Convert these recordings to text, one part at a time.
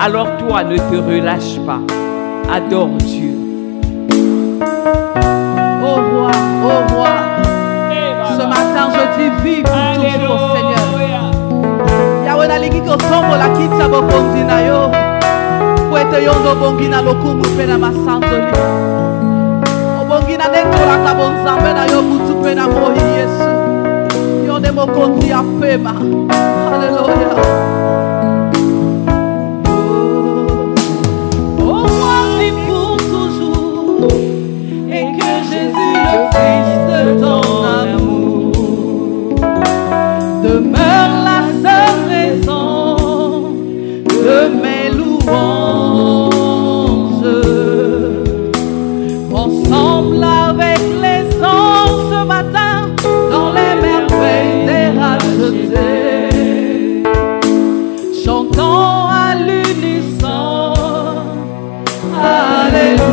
Alors toi, ne te relâche pas. Adore Dieu. Oh roi, ce matin je dis vive pour toujours, Seigneur. Yahweh na liki kosombo la kitsa bokonzi na yo. Kwete yondo bongi na lokumu pe na masanzoli. Obongi na dentro la kabonzambe na yo butu pe na mohi Yesu. Yonde mokonzi apema. Hallelujah. Demeure la seule raison de mes louanges. Ensemble avec les anges ce matin, dans les merveilles des rachetés, chantons à l'unisson, Alléluia.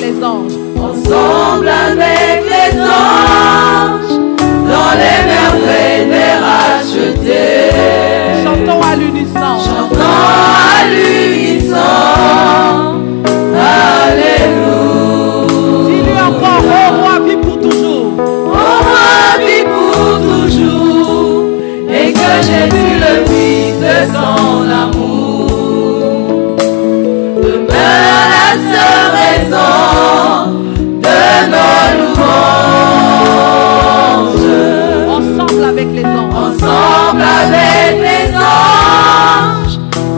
Les anges, ensemble avec les anges, dans les merveilles des rachetés, chantons à l'unisson, Alléluia. Dis-lui encore, oh roi, vis pour toujours, oh roi, vis pour toujours, et que Jésus le Fils de son amour demeure la seule raison de nos louanges. Ensemble avec les anges,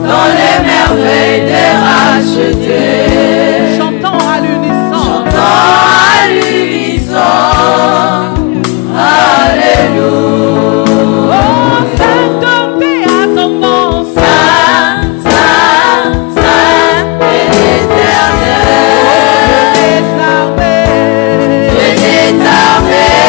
dans les merveilles des rachetés, chantons à l'unisson, Alléluia. Oh, sainteté à ton nom, Saint, Saint, Saint et éternel. Dieu des armées,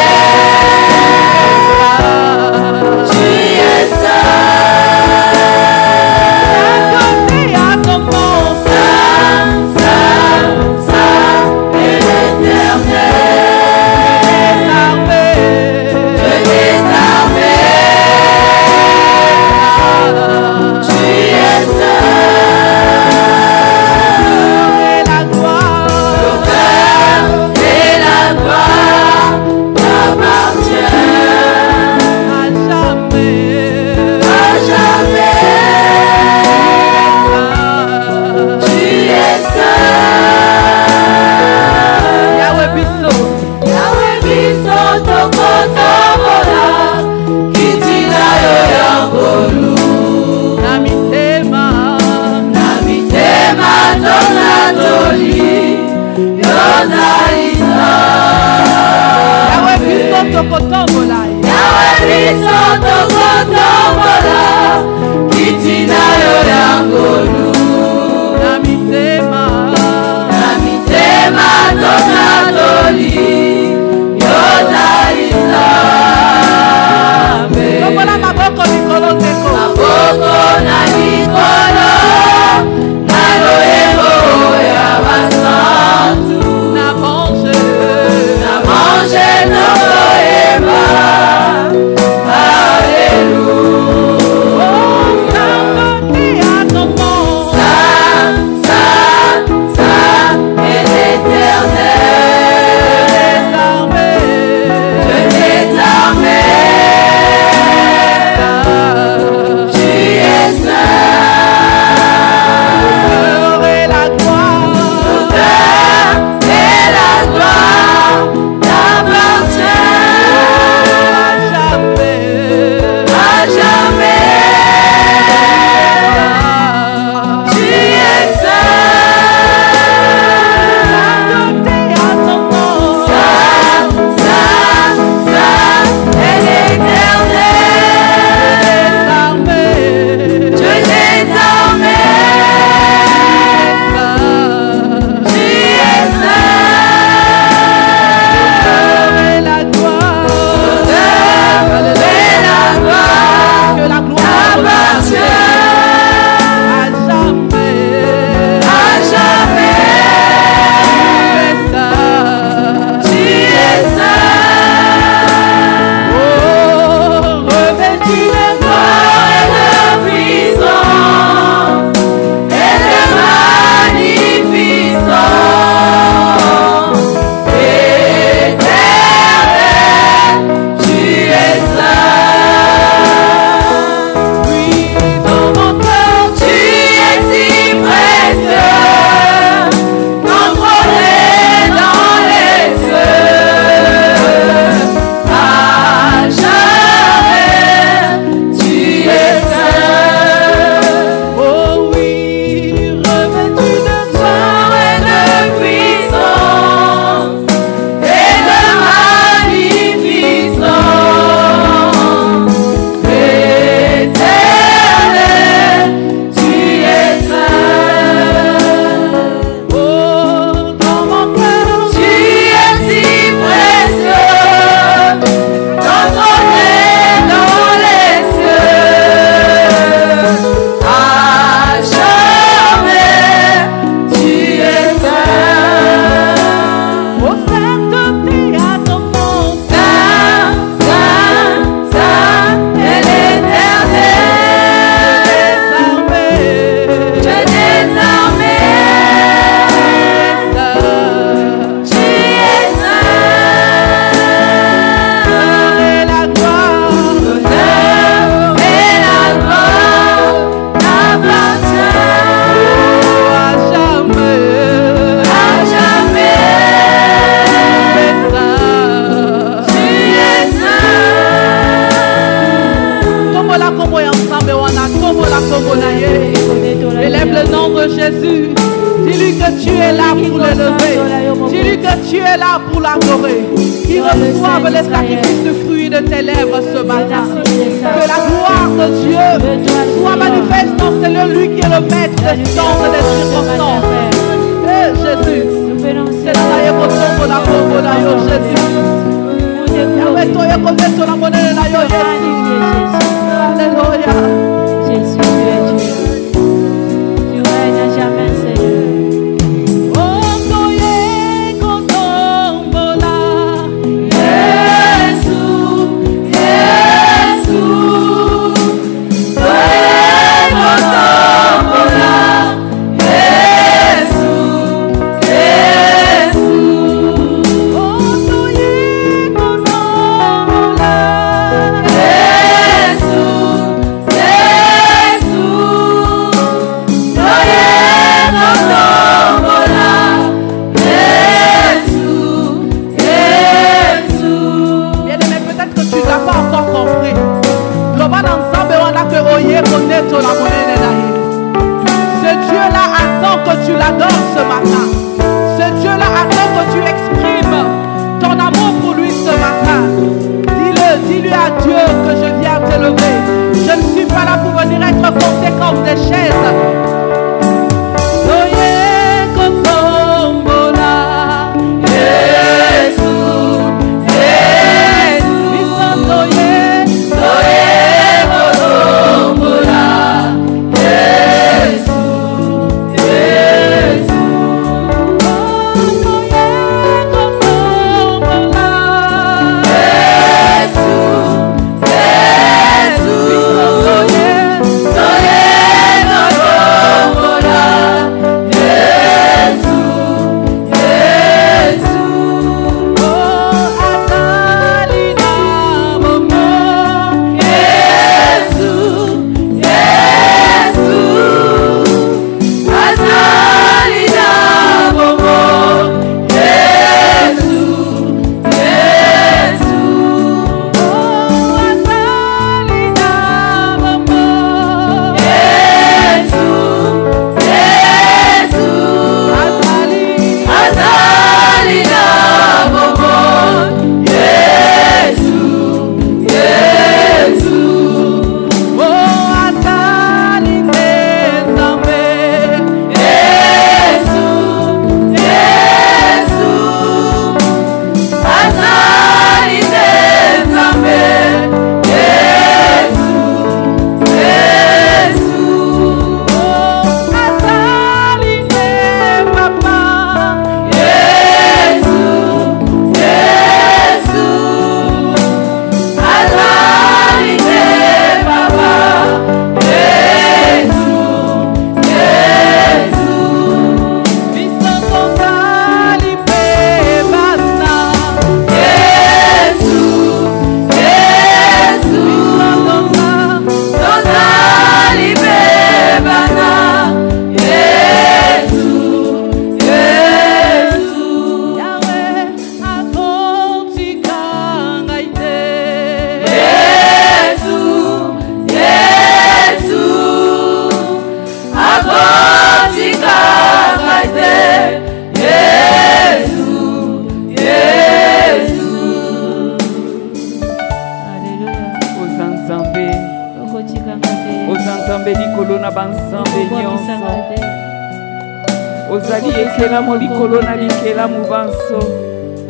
tombe la combo ensemble, on a tombe la combo naïe. Élève le nom de Jésus. Dis-lui que tu es là pour le lever. Dis-lui que tu es là pour l'adorer. Qu'il reçoive les sacrifices de fruits de tes lèvres ce matin. Que la gloire de Dieu soit manifeste dans ce lieu, lui qui est le maître des temps et des circonstances. Eh Jésus, c'est là que tu tombes la combo naïe, Jésus. Yahweh, toi, tu connais ton amour naïe, Jésus. Alléluia. Jésus, tu es Dieu. Tu règnes à jamais, Seigneur. Ce Dieu-là attend que tu l'adores ce matin. Ce Dieu-là attend que tu exprimes ton amour pour lui ce matin. Dis-lui à Dieu que je viens t'élever. Je ne suis pas là pour venir être compté comme des chaises.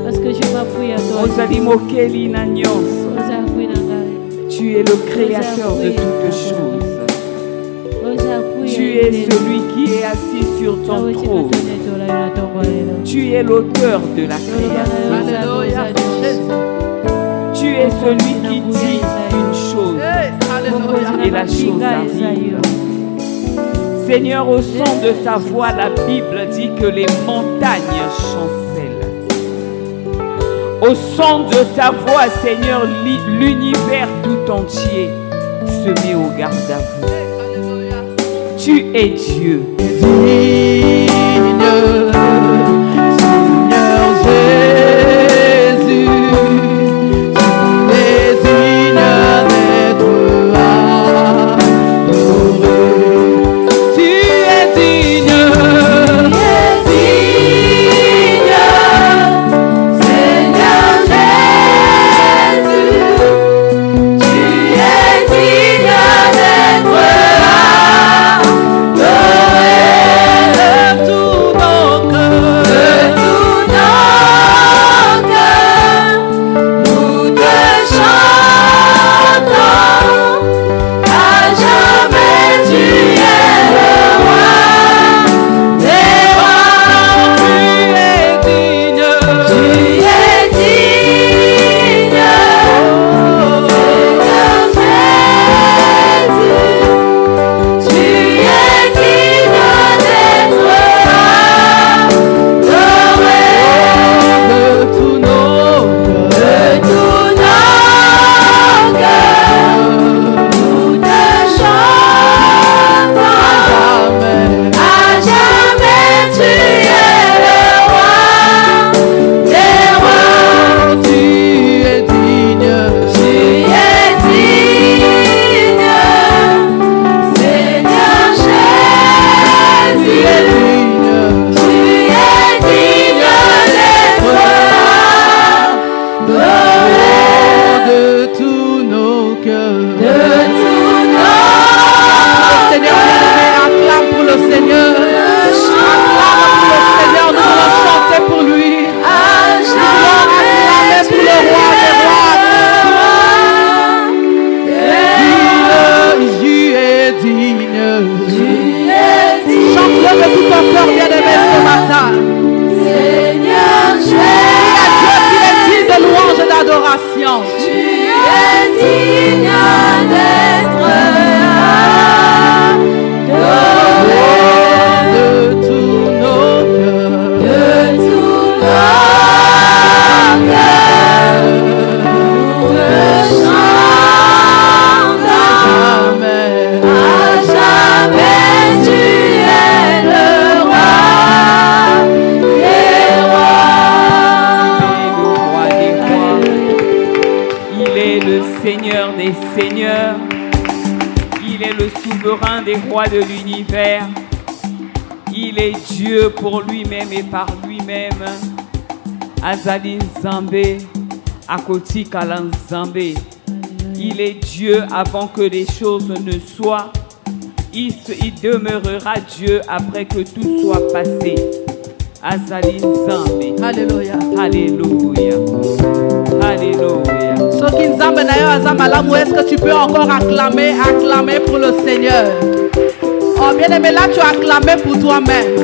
Parce que je m'appuie à toi. Tu es le créateur de toutes choses. Tu es celui qui est assis sur ton trône. Tu es l'auteur de la création. Tu es celui qui dit une chose et la chose arrive. Seigneur, au son de ta voix, la Bible dit que les montagnes chancellent. Au son de ta voix, Seigneur, l'univers tout entier se met au garde à vous. Tu es Dieu. Jésus, tu es digne d'être des seigneurs. Il est le souverain des rois de l'univers. Il est Dieu pour lui-même et par lui-même. Azali Nzambe, Akoti Kala Nzambe. Il est Dieu avant que les choses ne soient. Il demeurera Dieu après que tout soit passé. Azali Nzambe. Alléluia. Alléluia. Alléluia. Est-ce que tu peux encore acclamer pour le Seigneur? Oh bien aimé, là tu as acclamé pour toi-même.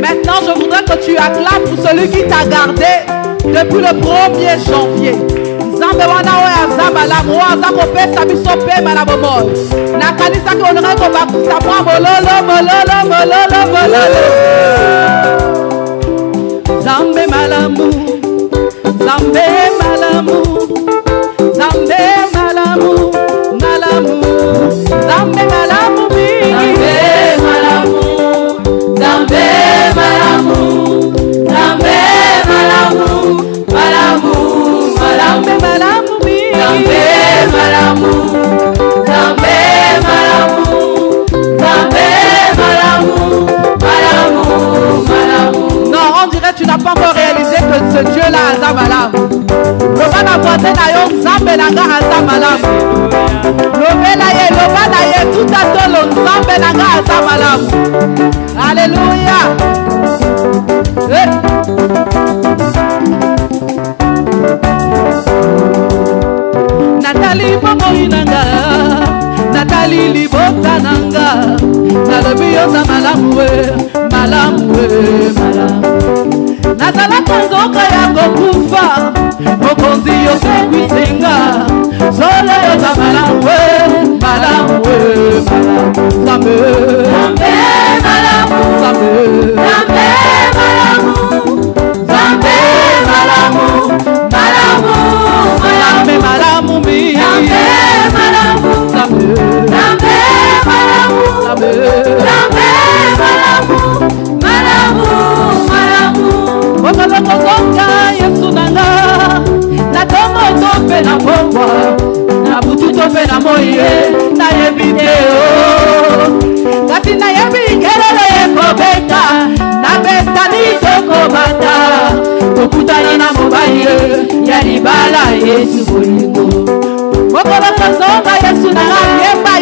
Maintenant je voudrais que tu acclames pour celui qui t'a gardé depuis le 1er janvier. Nzambe wana oyo azamalamu oyo aza kopesa biso pema na bomoi. Nakanisaki olingai kobakusa mwa mololo. Nzambe malamu, Nzambe malamu, Nzambe malamu, Nzambe malamu mingi. Nzambe malamu, Nzambe malamu mingi. Non, on dirait que tu n'as pas encore réalisé que ce Dieu-là a Zamalam. Loba na voisin na yo Nzambe nanga Azamalam. Loba na ye, tout à tolo Nzambe nanga Azamalam. Alléluia. Nathalie Bomoi nanga, Nathalie Libota nanga, nalobi yo Zamalamu malamu. Nazala konzoka ya kokufa, mokonzi yo sekwisenga, solo yo Zamalamu Zambe malamu, Zambe malamu mi. Okolongozoka Yesu nanga, na tomo tope na pokwa, na butu tope na moye, na yebite o. Kasi na yebi kelele yekobeta, na betani toko bata, kokutana na mobali ya libala Yesu bolingo. Okolongozoka Yesu nanga,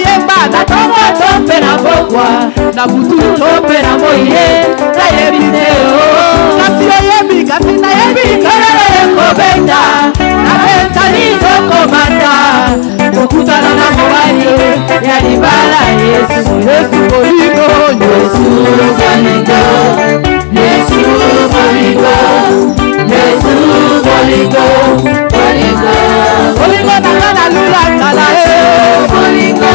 yemba, na tomo tope na pokwa, na butu tope na moye, na yebite o. Kasi na yebi kelele yekobeta, na betani toko bata, kokutana na mobali ya libala Yesu bolingo. Bolingo nanga na lula kala bolingo.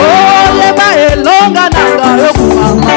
Oh yeba elonga nanga yokumama.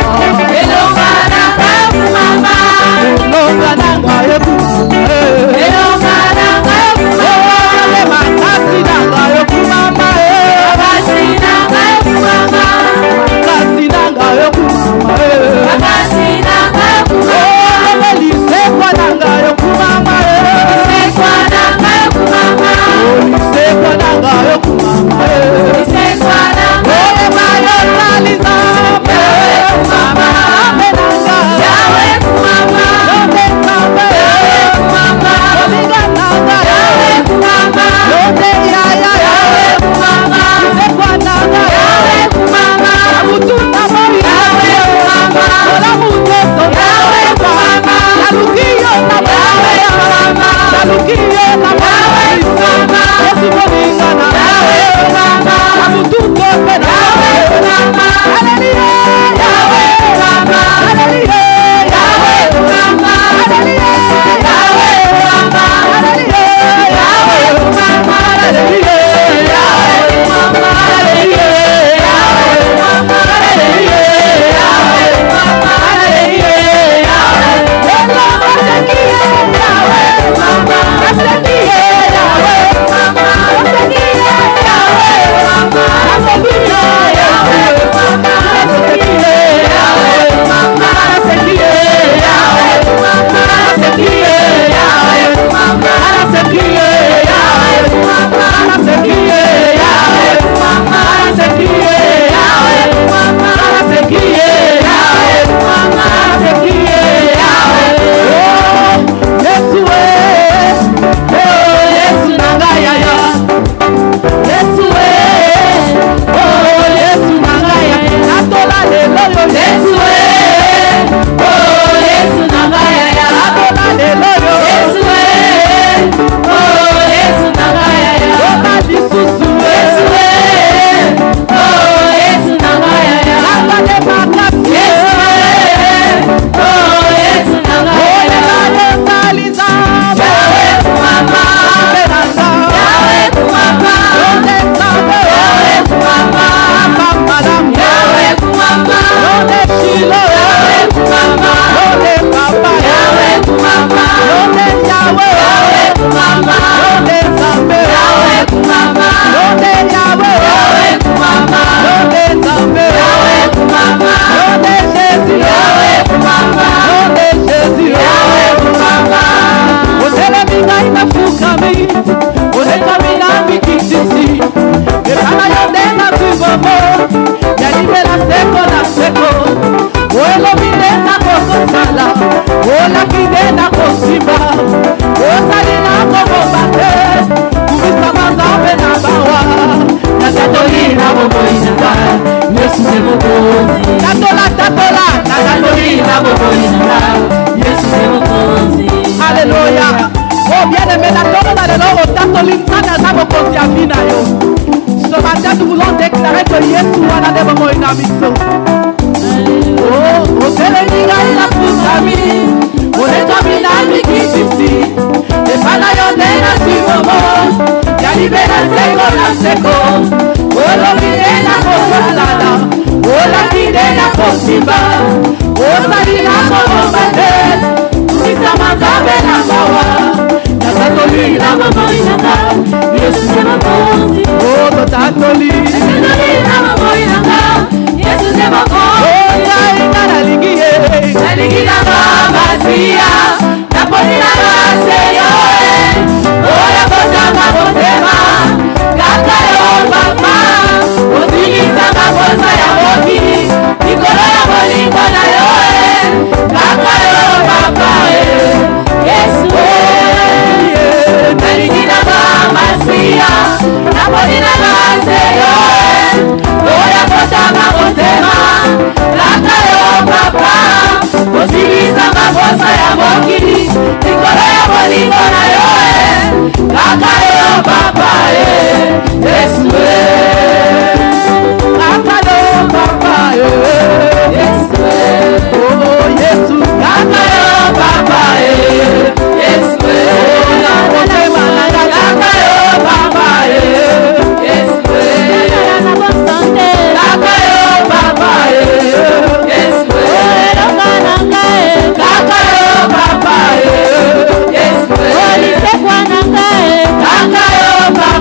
Alléluia. Oh bien-aimé, la tombe dans le lot, au tatoline, ça n'a pas beaucoup à vie. Ce matin, nous voulons déclarer que Jésus a des moments inhabituels. Oh, au Téléniga, il a tout ami. On est tombé dans le qui ici. Et pas la yonde, la suivre. Ya libera seco, la seco. Oh, l'obide, la cosalada. Oh, la vide, la cosimba. Oh, salina, como bate. Si sa manzabe, la mawa. La tatoli, la mama, inaka. Yesu, se makonzi. Oh, la tatoli. La mama, inaka. Yesu, se makonzi. Oh, ya ina la ligie. La ligie, la mama, siya. La poni, la seyo. Oh, ya bota, ma botema. Kaka yo, papa. Ozilisa, ma bosa, ya moki. Nikolo, ya molingo, na yo. Kaka yo, papa. Yesu, naligina mama, siya. La poni, la seyo. Oh, ya bota, ma botema. Kaka yo, papa. Ozilisa, ma bosa, ya moki. Nikolo, ya molingo, na yo. Kaka yo, papa, Yesu, Kaka yo, papa, Yesu, oh Yesu, Kaka yo, papa, Yesu, Kaka yo, papa, Yesu, Kaka yo, papa, Yesu, Kaka yo, papa,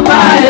Yesu.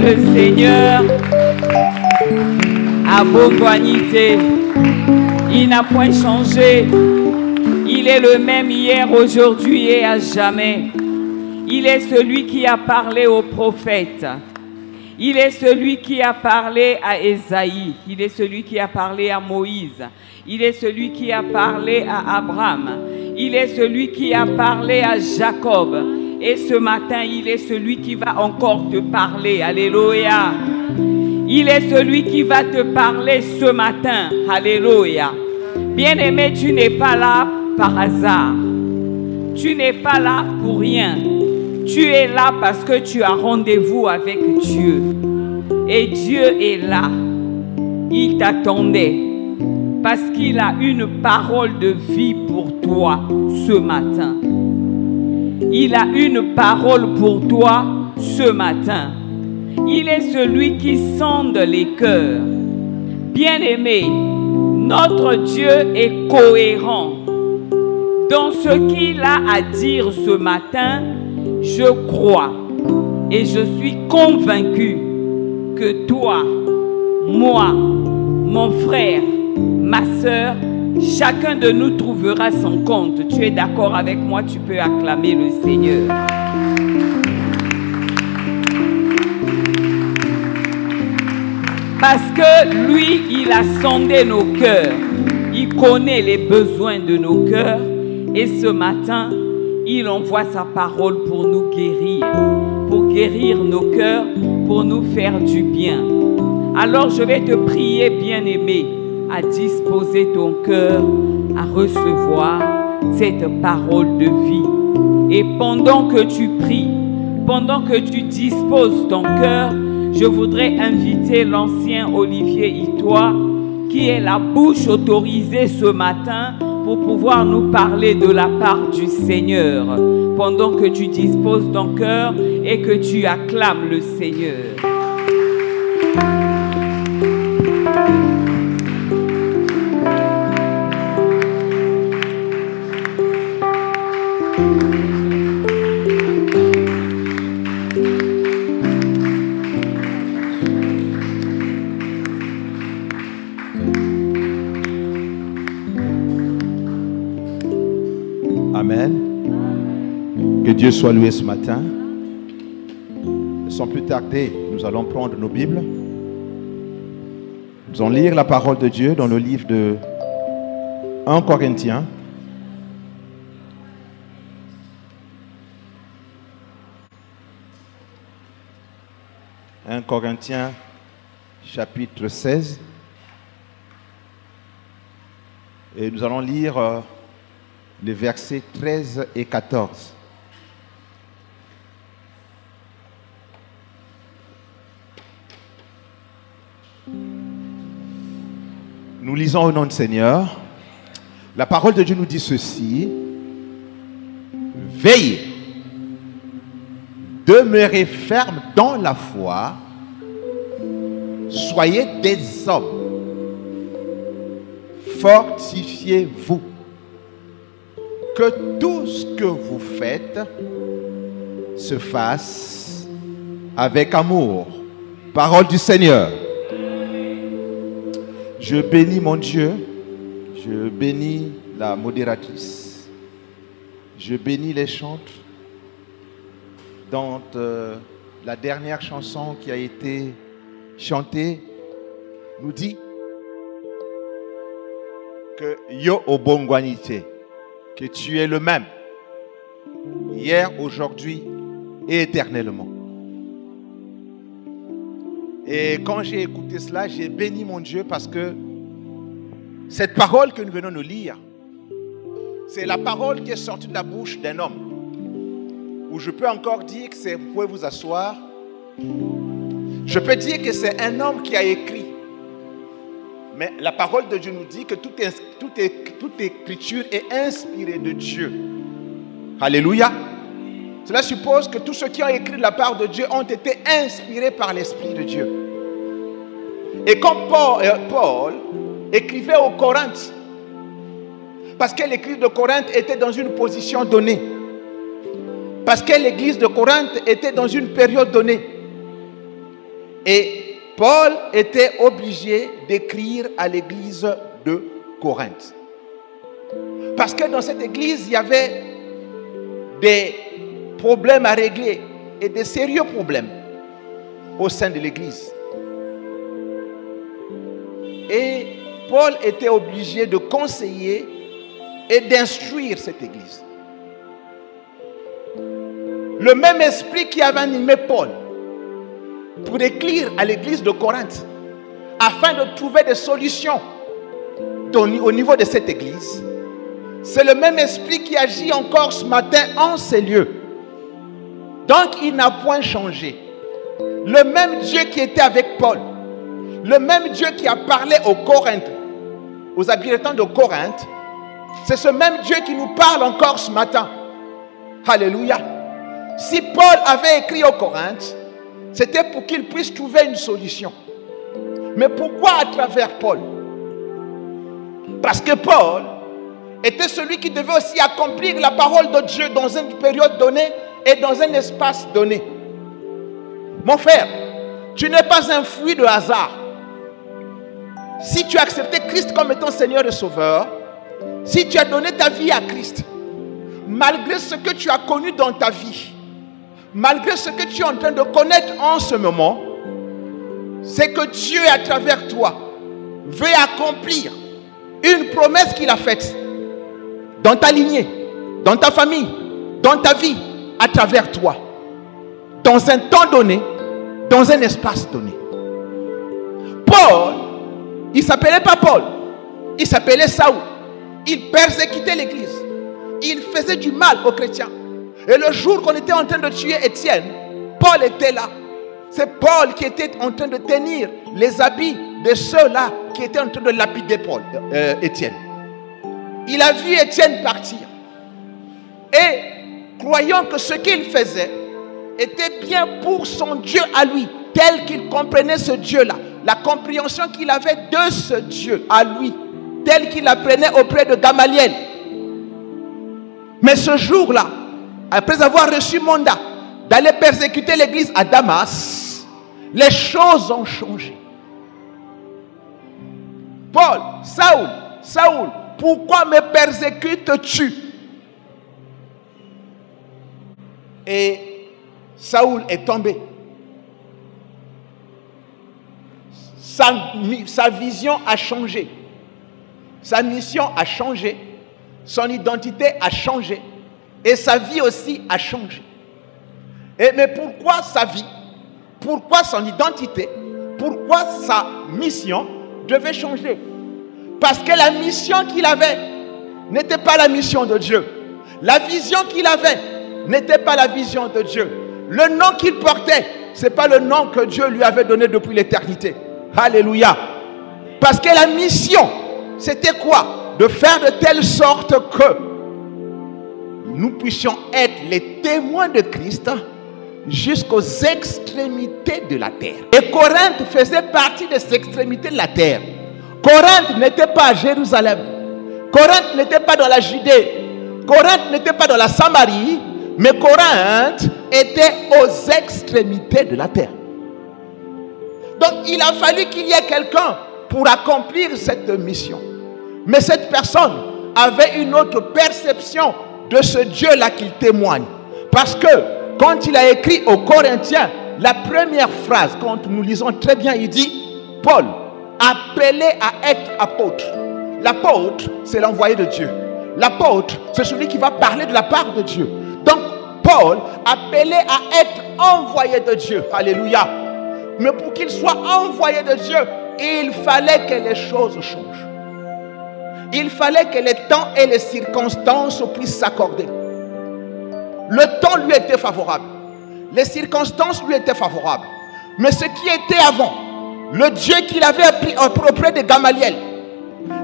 Le Seigneur à Bogwanité. Il n'a point changé. Il est le même hier, aujourd'hui et à jamais. Il est celui qui a parlé aux prophètes. Il est celui qui a parlé à Ésaïe. Il est celui qui a parlé à Moïse. Il est celui qui a parlé à Abraham. Il est celui qui a parlé à Jacob. Et ce matin, il est celui qui va encore te parler. Alléluia. Il est celui qui va te parler ce matin. Alléluia. Bien-aimé, tu n'es pas là par hasard. Tu n'es pas là pour rien. Tu es là parce que tu as rendez-vous avec Dieu. Et Dieu est là. Il t'attendait. Parce qu'il a une parole de vie pour toi ce matin. Il a une parole pour toi ce matin. Il est celui qui sonde les cœurs. Bien-aimé, notre Dieu est cohérent. Dans ce qu'il a à dire ce matin, je crois et je suis convaincu que toi, moi, mon frère, ma soeur, chacun de nous trouvera son compte. Tu es d'accord avec moi? Tu peux acclamer le Seigneur. Parce que lui, il a sondé nos cœurs. Il connaît les besoins de nos cœurs. Et ce matin, il envoie sa parole pour nous guérir nos cœurs, pour nous faire du bien. Alors je vais te prier, bien-aimé, à disposer ton cœur, à recevoir cette parole de vie. Et pendant que tu pries, pendant que tu disposes ton cœur, je voudrais inviter l'ancien Olivier Itois, qui est la bouche autorisée ce matin, pour pouvoir nous parler de la part du Seigneur, pendant que tu disposes ton cœur et que tu acclames le Seigneur. Que Dieu soit loué ce matin. Sans plus tarder, nous allons prendre nos Bibles. Nous allons lire la parole de Dieu dans le livre de 1 Corinthiens. « 1 Corinthiens, chapitre 16. Et nous allons lire les versets 13 et 14. Nous lisons au nom du Seigneur. La parole de Dieu nous dit ceci. Veillez, demeurez fermes dans la foi, soyez des hommes, fortifiez-vous, que tout ce que vous faites se fasse avec amour. Parole du Seigneur. Je bénis mon Dieu, je bénis la modératrice, je bénis les chantres. Dans la dernière chanson qui a été chantée, nous dit que Yo Obongwanite, que tu es le même, hier, aujourd'hui et éternellement. Et quand j'ai écouté cela, j'ai béni mon Dieu parce que cette parole que nous venons de lire, c'est la parole qui est sortie de la bouche d'un homme. Où je peux encore dire que c'est, vous pouvez vous asseoir, je peux dire que c'est un homme qui a écrit. Mais la parole de Dieu nous dit que toute écriture est inspirée de Dieu. Alléluia. Cela suppose que tous ceux qui ont écrit de la part de Dieu ont été inspirés par l'Esprit de Dieu. Et comme Paul écrivait aux Corinthes, parce que l'église de Corinthe était dans une position donnée, parce que l'église de Corinthe était dans une période donnée, et Paul était obligé d'écrire à l'église de Corinthe. Parce que dans cette église, il y avait des problèmes à régler et des sérieux problèmes. au sein de l'église. Et Paul était obligé de conseiller et d'instruire cette église. Le même esprit qui avait animé Paul pour écrire à l'église de Corinthe afin de trouver des solutions au niveau de cette église, c'est le même esprit qui agit encore ce matin en ces lieux. Donc il n'a point changé. Le même Dieu qui était avec Paul, le même Dieu qui a parlé aux Corinthiens, aux habitants de Corinthe, c'est ce même Dieu qui nous parle encore ce matin. Alléluia. Si Paul avait écrit aux Corinthes, c'était pour qu'il puisse trouver une solution. Mais pourquoi à travers Paul? Parce que Paul était celui qui devait aussi accomplir la parole de Dieu dans une période donnée et dans un espace donné. Mon frère, tu n'es pas un fruit de hasard. Si tu as accepté Christ comme étant Seigneur et Sauveur, si tu as donné ta vie à Christ, malgré ce que tu as connu dans ta vie, malgré ce que tu es en train de connaître en ce moment, c'est que Dieu, à travers toi, veut accomplir une promesse qu'il a faite dans ta lignée, dans ta famille, dans ta vie, à travers toi, dans un temps donné, dans un espace donné. Paul, il ne s'appelait pas Paul, il s'appelait Saül. Il persécutait l'église, il faisait du mal aux chrétiens. Et le jour qu'on était en train de tuer Étienne, Paul était là. C'est Paul qui était en train de tenir les habits de ceux-là qui étaient en train de lapider Étienne. Il a vu Étienne partir. Et croyant que ce qu'il faisait était bien pour son Dieu à lui, tel qu'il comprenait ce Dieu-là, la compréhension qu'il avait de ce Dieu à lui, tel qu'il apprenait auprès de Gamaliel. Mais ce jour-là, après avoir reçu mandat d'aller persécuter l'église à Damas, les choses ont changé. Paul, Saül, pourquoi me persécutes-tu? Et Saül est tombé. Sa vision a changé. Sa mission a changé. Son identité a changé. Et sa vie aussi a changé. Mais pourquoi sa vie? Pourquoi son identité? Pourquoi sa mission devait changer? Parce que la mission qu'il avait n'était pas la mission de Dieu. La vision qu'il avait n'était pas la vision de Dieu. Le nom qu'il portait, ce n'est pas le nom que Dieu lui avait donné depuis l'éternité. Alléluia. Parce que la mission, c'était quoi? De faire de telle sorte que nous puissions être les témoins de Christ jusqu'aux extrémités de la terre. Et Corinthe faisait partie de ces extrémités de la terre. Corinthe n'était pas à Jérusalem. Corinthe n'était pas dans la Judée. Corinthe n'était pas dans la Samarie. Mais Corinthe était aux extrémités de la terre. Donc il a fallu qu'il y ait quelqu'un pour accomplir cette mission. Mais cette personne avait une autre perception de ce Dieu-là qu'il témoigne. Parce que quand il a écrit aux Corinthiens, la première phrase, quand nous lisons très bien, il dit « Paul, appelé à être apôtre ». L'apôtre, c'est l'envoyé de Dieu. L'apôtre, c'est celui qui va parler de la part de Dieu. Donc, Paul, appelé à être envoyé de Dieu. Alléluia. Mais pour qu'il soit envoyé de Dieu, il fallait que les choses changent. Il fallait que les temps et les circonstances puissent s'accorder. Le temps lui était favorable. Les circonstances lui étaient favorables. Mais ce qui était avant, le Dieu qu'il avait appris auprès de Gamaliel,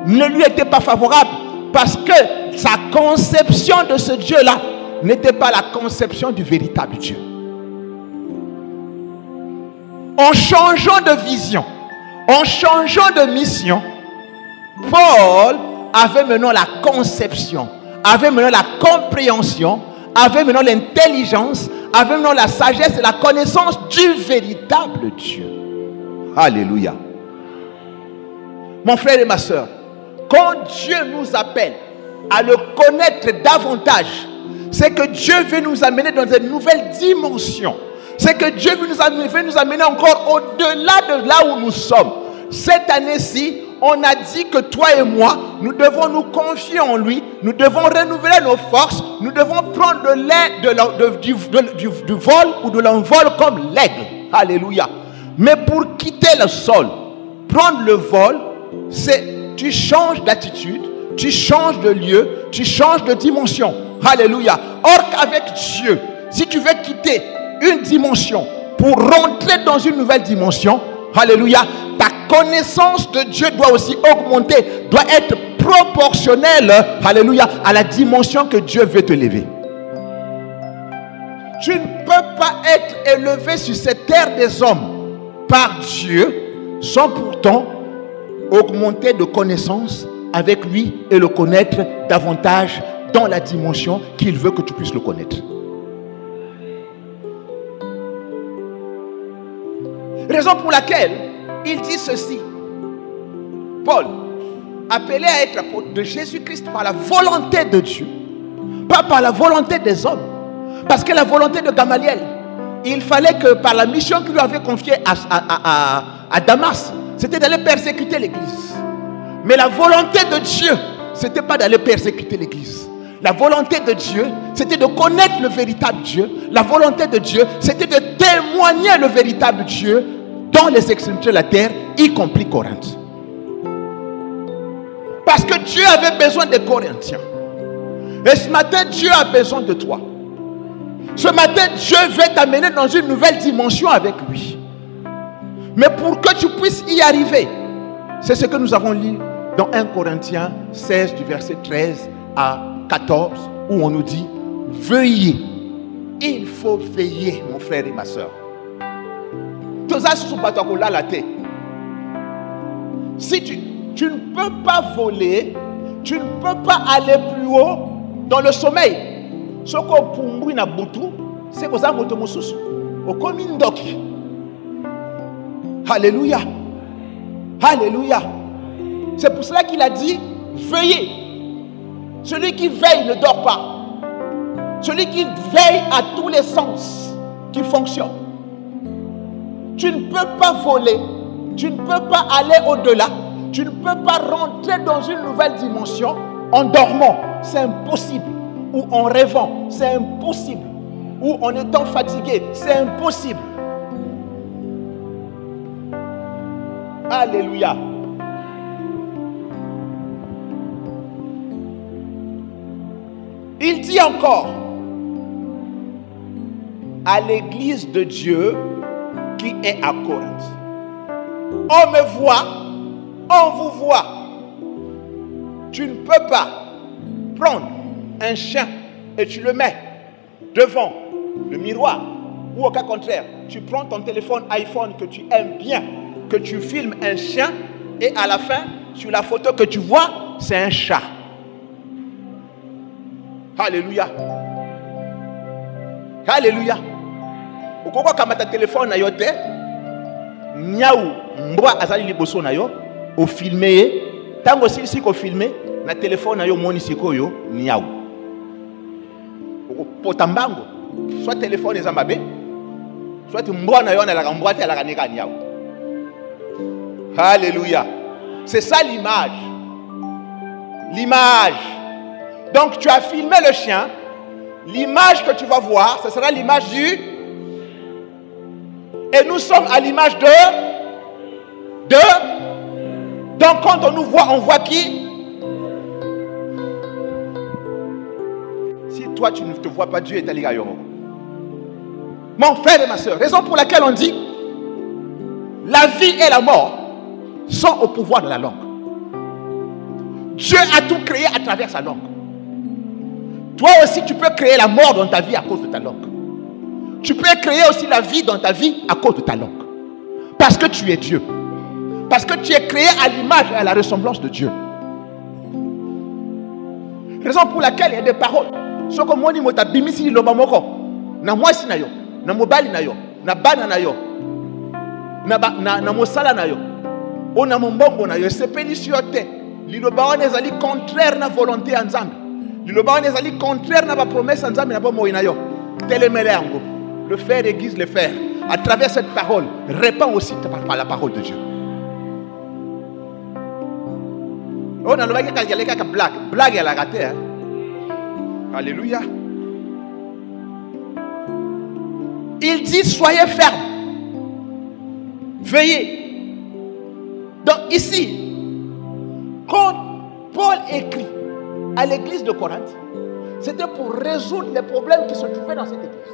ne lui était pas favorable parce que sa conception de ce Dieu-là n'était pas la conception du véritable Dieu. En changeant de vision, en changeant de mission, Paul avait maintenant la conception, avait maintenant la compréhension, avait maintenant l'intelligence, avait maintenant la sagesse et la connaissance du véritable Dieu. Alléluia. Mon frère et ma soeur, quand Dieu nous appelle à le connaître davantage, c'est que Dieu veut nous amener dans une nouvelle dimension. C'est que Dieu veut nous amener encore au-delà de là où nous sommes. Cette année-ci, on a dit que toi et moi, nous devons nous confier en lui, nous devons renouveler nos forces, nous devons prendre de l'air du vol ou de l'envol comme l'aigle. Alléluia. Mais pour quitter le sol, prendre le vol, c'est tu changes d'attitude, tu changes de lieu, tu changes de dimension. Alléluia. Or qu'avec Dieu, si tu veux quitter une dimension pour rentrer dans une nouvelle dimension, alléluia, ta connaissance de Dieu doit aussi augmenter, doit être proportionnelle, alléluia, à la dimension que Dieu veut te lever. Tu ne peux pas être élevé sur cette terre des hommes par Dieu sans pourtant augmenter de connaissance avec lui et le connaître davantage dans la dimension qu'il veut que tu puisses le connaître. Raison pour laquelle il dit ceci. Paul, appelé à être apôtre de Jésus-Christ par la volonté de Dieu, pas par la volonté des hommes. Parce que la volonté de Gamaliel, il fallait que par la mission qu'il lui avait confiée à Damas, c'était d'aller persécuter l'église. Mais la volonté de Dieu, ce n'était pas d'aller persécuter l'église. La volonté de Dieu, c'était de connaître le véritable Dieu. La volonté de Dieu, c'était de témoigner le véritable Dieu dans les extrémités de la terre, y compris Corinthe. Parce que Dieu avait besoin des Corinthiens. Et ce matin, Dieu a besoin de toi. Ce matin, Dieu veut t'amener dans une nouvelle dimension avec lui. Mais pour que tu puisses y arriver, c'est ce que nous avons lu dans 1 Corinthiens 16 du verset 13 à 14, où on nous dit, veillez. Il faut veiller, mon frère et ma soeur. Si tu ne peux pas voler, tu ne peux pas aller plus haut dans le sommeil. Ce qu'on pumbui na butu, c'est que ça moto mususu. Au commune doki. Alléluia. Alléluia. C'est pour cela qu'il a dit, veillez. Celui qui veille ne dort pas. Celui qui veille a tous les sens qui fonctionnent. Tu ne peux pas voler. Tu ne peux pas aller au-delà. Tu ne peux pas rentrer dans une nouvelle dimension en dormant. C'est impossible. Ou en rêvant. C'est impossible. Ou en étant fatigué. C'est impossible. Alléluia. Il dit encore à l'église de Dieu qui est à Corinthe. On me voit, on vous voit. Tu ne peux pas prendre un chien et tu le mets devant le miroir. Ou au cas contraire, tu prends ton téléphone iPhone que tu aimes bien, que tu filmes un chien et à la fin, sur la photo que tu vois, c'est un chat. Alléluia. Alléluia. Ukoko kamata téléphone na yote nyau mbwa azali liboso na yo o filmer tango si ko filmer na téléphone na yo moni sikoyo nyau potambango soit téléphone ezambabe soit mbwa na yo na la mbwa te la kanika nyau. Alléluia. C'est ça l'image. L'image. Donc tu as filmé le chien. L'image que tu vas voir, ce sera l'image du... Et nous sommes à l'image de... Donc quand on nous voit, on voit qui? Si toi tu ne te vois pas, Dieu est à l'égard. Mon frère et ma soeur, raison pour laquelle on dit la vie et la mort sont au pouvoir de la langue. Dieu a tout créé à travers sa langue. Toi aussi, tu peux créer la mort dans ta vie à cause de ta langue. Tu peux créer aussi la vie dans ta vie à cause de ta langue. Parce que tu es Dieu. Parce que tu es créé à l'image et à la ressemblance de Dieu. Raison pour laquelle il y a des paroles. Ce que moi, je t'ai bimisi l'obamoko. Na mwasi na yo, na mobali na yo, na bana na yo, na mosala na yo, o na mombongo na yo, sepeli sur te. Liloba on ezali contraire na volonté en Nzambe. Liloba on ezali contraire na ba promesse en Nzambe na ba moyi na yo. Telemele yango. le fer aiguise le fer. À travers cette parole, répands aussi par la parole de Dieu. On a le blague. Blague, elle a raté. Hein? Alléluia. Il dit, soyez fermes. Veillez. Donc ici, quand Paul écrit à l'église de Corinthe, c'était pour résoudre les problèmes qui se trouvaient dans cette église.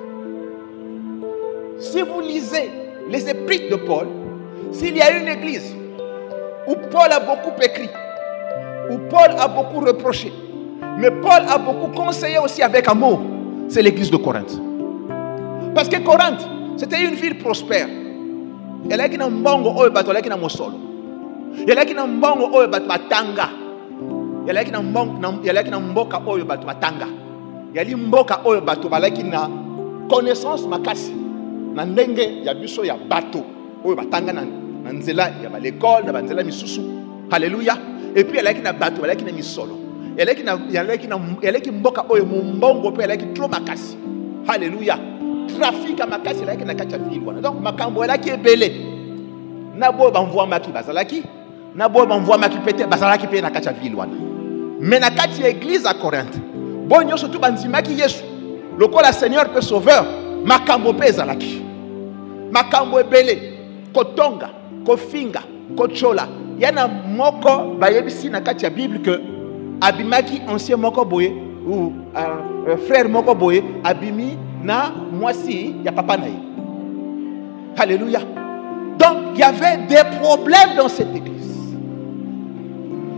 Si vous lisez les épîtres de Paul, s'il y a une église où Paul a beaucoup écrit, où Paul a beaucoup reproché, mais Paul a beaucoup conseillé aussi avec amour, c'est l'église de Corinthe. Parce que Corinthe, c'était une ville prospère. Il y a qui n'a mbongo oyo bato, il y a qui n'a mosolo. Il y a qui n'a mbongo oyo bato batanga. Il y a qui n'a mboka oyo bato batanga. Il y a mboka oyo bato balaki na connaissance makasi. Na ndenge ya biso ya bato oyo batanga na nzela ya l'école na banzela misusu. Alléluia. Et puis il y a qui na bato balaki na misolo. Il y a qui mboka oyo mbongo pe il y a qui trop makasi. Alléluia. Trafic à makasi la qui na kacha ville. Donc makambo la qui est belé. Na bo banvoa maki bazalaki. Na bo banvoa maki pété bazalaki pe na kacha ville wana. Mais na kacha église à Corinthe. Bon yo surtout banzima ki Yesu. Lokola Seigneur peut sauveur. Makambo pe zalaki. Makambo ebele. Kotonga, kofinga, kochola. Yana moko bayebisi na kacha Bible que abimaki ancien moko boye ou frère moko boye abimi na moisi ya papa naï. Alléluia. Donc il y avait des problèmes dans cette église.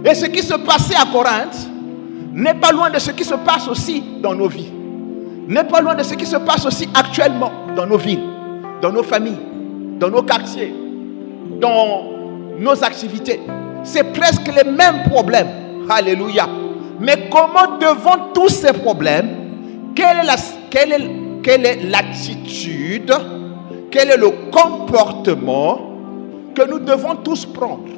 Et ce qui se passait à Corinthe n'est pas loin de ce qui se passe aussi dans nos vies. N'est pas loin de ce qui se passe aussi actuellement dans nos villes, dans nos familles, dans nos quartiers, dans nos activités. C'est presque les mêmes problèmes. Alléluia. Mais comment devant tous ces problèmes, quelle est l'attitude, quel est le comportement que nous devons tous prendre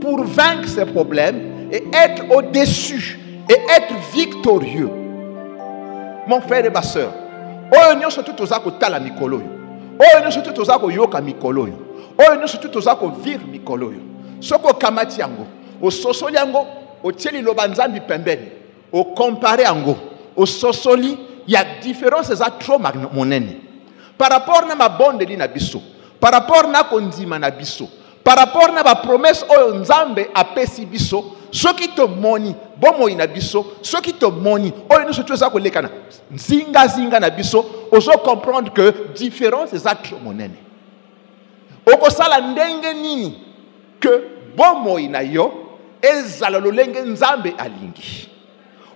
pour vaincre ces problèmes et être au-dessus et être victorieux? Mon frère et ma soeur, oyo nyonso tutoza kotala mikolo yo, oyo nyonso tutoza koyoka mikolo yo, oyo nyonso tutoza kovivre mikolo yo, soko kamati yango, ososoli yango, otieli loba nzambi pembeni, okompare yango, ososoli ya différence za trop monene. Par rapport na mabondeli na biso, par rapport na kondima na biso, par rapport na ba promesse oyo nzambe apesi biso, soki to moni bomo ina biso, soki to moni oyo nyonso tuza kolekana zinga na biso, ozo comprendre que différence za trop monene. Okosala ndenge nini que bomo ina yo ezala lolenge nzambe alingi.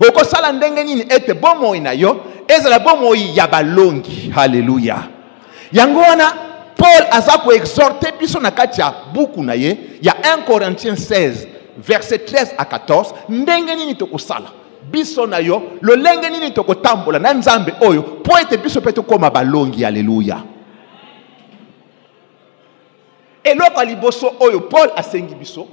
Okosala ndenge nini ete bomo ina yo ezala bomo ya balongi. Alléluia. Yango wana Paul azako exhorter biso na kati ya buku na ye ya 1 Corinthiens 16 verset 13 à 14 ndenge nini tokosala biso na yo lolenge nini tokotambola na nzambe oyo po ete biso pe tokoma balongi. Alléluia. Eloko liboso oyo Paul asengi biso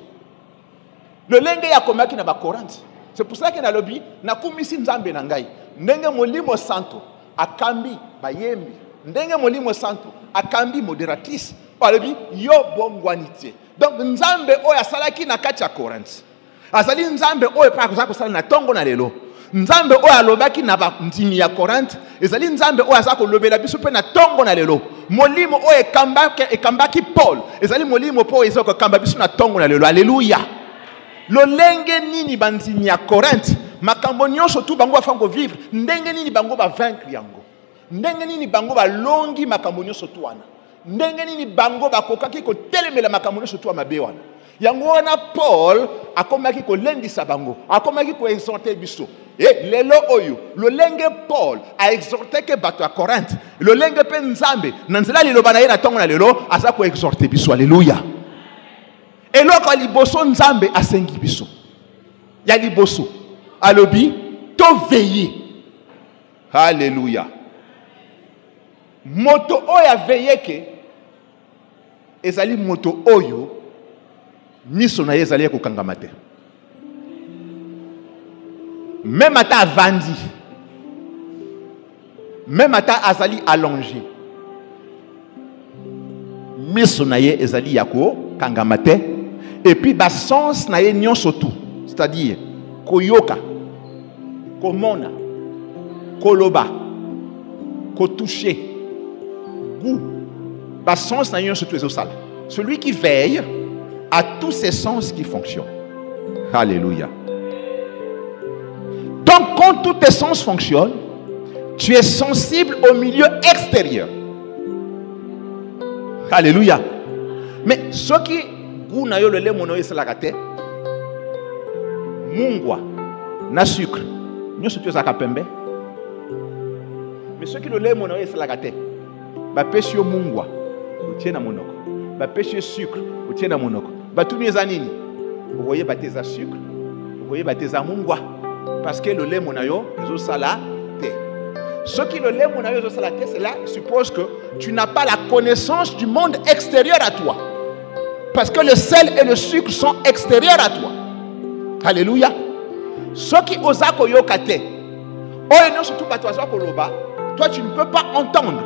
lolenge ya komaki na ba Corinthe. C'est pour ça que na lobi na kumisi nzambe na ngai ndenge molimo santo akambi bayembi, ndenge molimo santo akambi modératrice alobi yo bongwanité. Donc nzambe oyo asalaki na kati ya Corinthe azali nzambe oyo pa kozaka kosala na tongo na lelo. Nzambe oyo alobaki na ba ndimi ya Corinthe ezali nzambe oyo azaka kolobela biso pe na tongo na lelo. Molimo oyo ekambaki Paul ezali molimo po ezaka kamba biso na tongo na lelo. Alléluia. Lolenge nini bandimi ya Corinthe makambo nyonso tu bango bafango vivre ndenge nini bango ba vaincre yango, ndenge nini bango balongi makambo nyonso tu wana, ndenge nini bango bakokaki kotelemela makambo nyonso tu mabe wana. Yango wana Paul akomaki kolendisa bango, akomaki ko exhorter biso. Et lelo oyo lolenge Paul a exhorté que bato à Corinthe lolenge pe nzambe na nzela liloba na ye na tongo na lelo aza ko exhorter biso. Alléluia. Et loko liboso nzambe asengi biso ya liboso alobi to veiller. Alléluia. Moto oya veiller ke ezali moto oyo miso na ye ezali ko kangama te. Même ata avandi, même ata azali allongé, miso na ye ezali yako kangamate et puis ba sens na ye nyonso tout, c'est-à-dire koyoka, komona, koloba, ko toucher, goût, ba sens na ye nyonso tout ezosala. Celui qui veille a tous ses sens qui fonctionnent. Alléluia. Donc quand tous tes sens fonctionnent, tu es sensible au milieu extérieur. Alléluia. Mais ce qui goût na yo le lait mono esalakate, mungwa na sucre, nyoso tu ezaka pembe. Mais ce qui le lait mono esalakate, ba pesi yo mungwa, otie na monoko. Ba pesi yo sucre, otie na monoko. Ba tuni ezanini. Vous voyez bateza sucre, vous voyez bateza mungwa, parce que le lait mono yo ezosala te. Ce qui le lait mono yo ezosala te, cela suppose que tu n'as pas la connaissance du monde extérieur à toi. Parce que le sel et le sucre sont extérieurs à toi. Alléluia. Ce qui osa koyokate, toi tu ne peux pas entendre.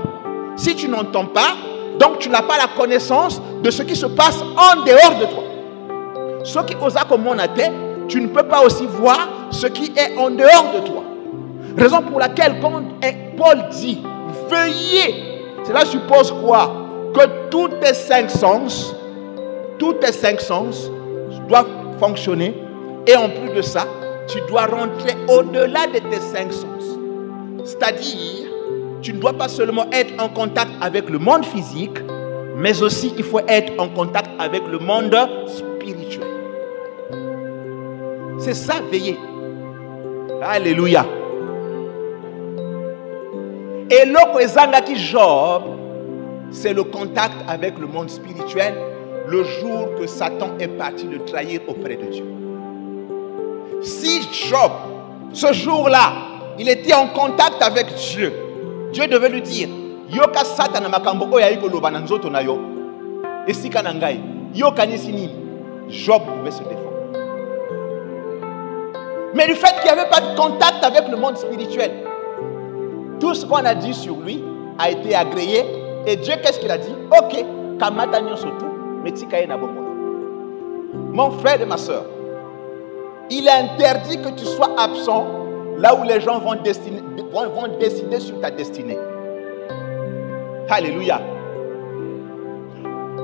Si tu n'entends pas, donc tu n'as pas la connaissance de ce qui se passe en dehors de toi. Ce qui osa komonate, tu ne peux pas aussi voir ce qui est en dehors de toi. Raison pour laquelle quand Paul dit veillez, cela suppose quoi? Que tous tes cinq sens doivent fonctionner, et en plus de ça, tu dois rentrer au-delà de tes cinq sens. C'est-à-dire, tu ne dois pas seulement être en contact avec le monde physique, mais aussi il faut être en contact avec le monde spirituel. C'est ça, veiller. Alléluia. Et l'autre qui Job, c'est le contact avec le monde spirituel le jour que Satan est parti le trahir auprès de Dieu. Si Job, ce jour-là, il était en contact avec Dieu, Dieu devait lui dire yoka Satan na makambo oya ikoloba na nzoto na yo esika na ngai yoka nisini. Job pouvait se défendre. Mais du fait qu'il n'y avait pas de contact avec le monde spirituel, tout ce qu'on a dit sur lui a été agréé. Et Dieu, qu'est-ce qu'il a dit? Ok, kamata nyon surtout, mais tikaye na bombo. Mon frère et ma soeur, il est interdit que tu sois absent là où les gens vont décider sur ta destinée. Alléluia.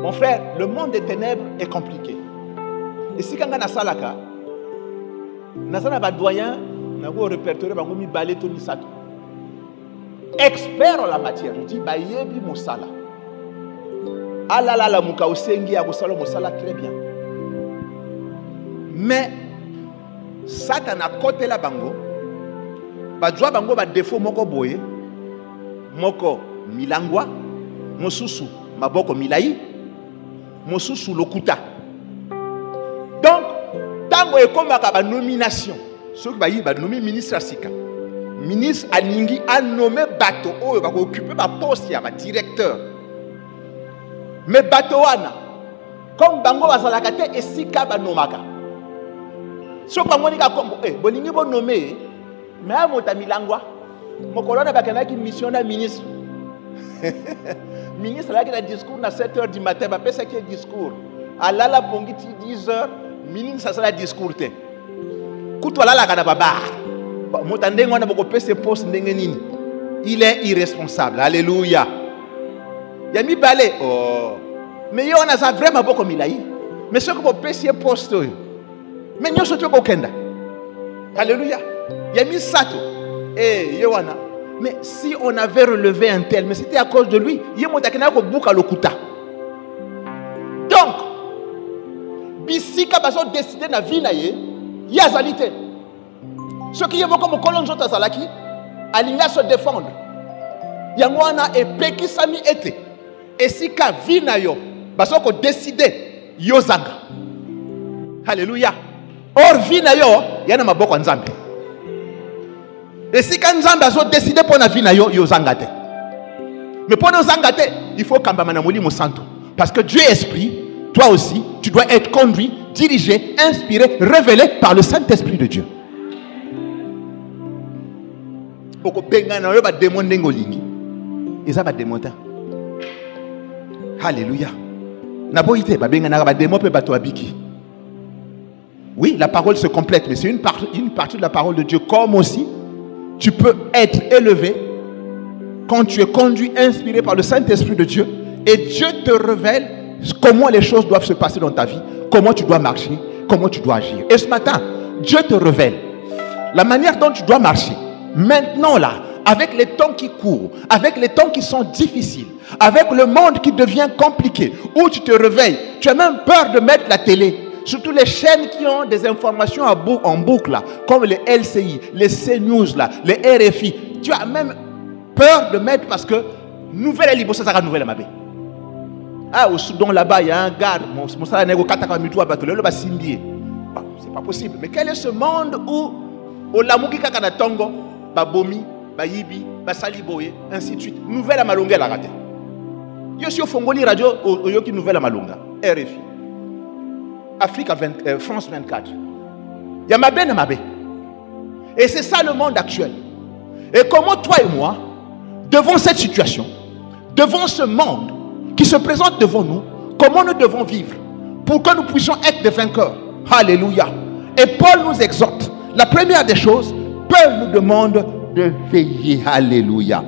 Mon frère, le monde des ténèbres est compliqué. Et si quand on a salaka, on a doyen, on a répertorié, on a mis balé tout sato. Expert en la matière, je dis ba yebi mosala. Alala la muka osengi akosala mosala très bien. Mais Satan a côté la bango. Ba jwa bango ba défaut moko boye. Moko milangwa, mosusu maboko milai, mosusu lokuta. Donc tango e komaka ba nomination. Ceux qui ba yi ba nommé ministre Asika. Ministre Aningi a nommé bateau oyo ba occuper ba poste ya ba directeur. Mais bateau wana comme bango bazalaka te esika ba nomaka. So kwa monika kombo bolingi bo nommé mais a mota milangwa. Mokolona bakana ki mission na ministre. Ministre là qui a discours à 7h du matin, ba pesa ki discours. Alala pongiti 10h, ministre ça la discours te. Kutu alala kana baba. Il est irresponsable. Alléluia. Il y a mis balai. Oh. Mais on a vraiment beaucoup milai. Mais ce que vous payez poste. Mais nous sommes tous kenda. Alléluia. Il y a mis sato. Eh, Yohana. Mais si on avait relevé un tel, mais c'était à cause de lui. Il y a mon takena ko buka lokuta. Donc, bisika baso décider na vie na ye, ya zalité. Ce qui est comme colon jota salaki, alinga se défendre. Yangwana et peki sami été. Et si ka vina yo, baso ko décider yozanga. Alléluia. Or vina yo, yana maboko nzambe. Et si ka nzambe aso décider pour na vina yo yozanga te. Mais pour nos zangate, il faut kambamana molimo santo. Parce que Dieu est esprit, toi aussi, tu dois être conduit, dirigé, inspiré, révélé par le Saint-Esprit de Dieu. Alléluia. Oui, la parole se complète, mais c'est une partie de la parole de Dieu. Comme aussi, tu peux être élevé quand tu es conduit, inspiré par le Saint-Esprit de Dieu, et Dieu te révèle comment les choses doivent se passer dans ta vie, comment tu dois marcher, comment tu dois agir. Et ce matin, Dieu te révèle la manière dont tu dois marcher. Maintenant là, avec les temps qui courent, avec les temps qui sont difficiles, avec le monde qui devient compliqué, où tu te réveilles, tu as même peur de mettre la télé. Surtout les chaînes qui ont des informations en boucle, là, comme les LCI, les CNews, là, les RFI. Tu as même peur de mettre parce que nouvelle libre, ça sera nouvelle à ma baie. Ah, au Soudan là-bas, il y a un gars, c'est pas possible. Mais quel est ce monde où, au Lamouki Kakanatongo, Babomi, Bayibi, Basaliboye, ainsi de suite. Nouvelle à Malonga la raté. Yo suis au Fongoli Radio, au Yoki Nouvelle à Malonga, RFI. Afrique France 24. Il y a Mabé et Mabé. Et c'est ça le monde actuel. Et comment toi et moi, devant cette situation, devant ce monde qui se présente devant nous, comment nous devons vivre pour que nous puissions être des vainqueurs. Alléluia. Et Paul nous exhorte. La première des choses, Paul nous demande de veiller. Alléluia.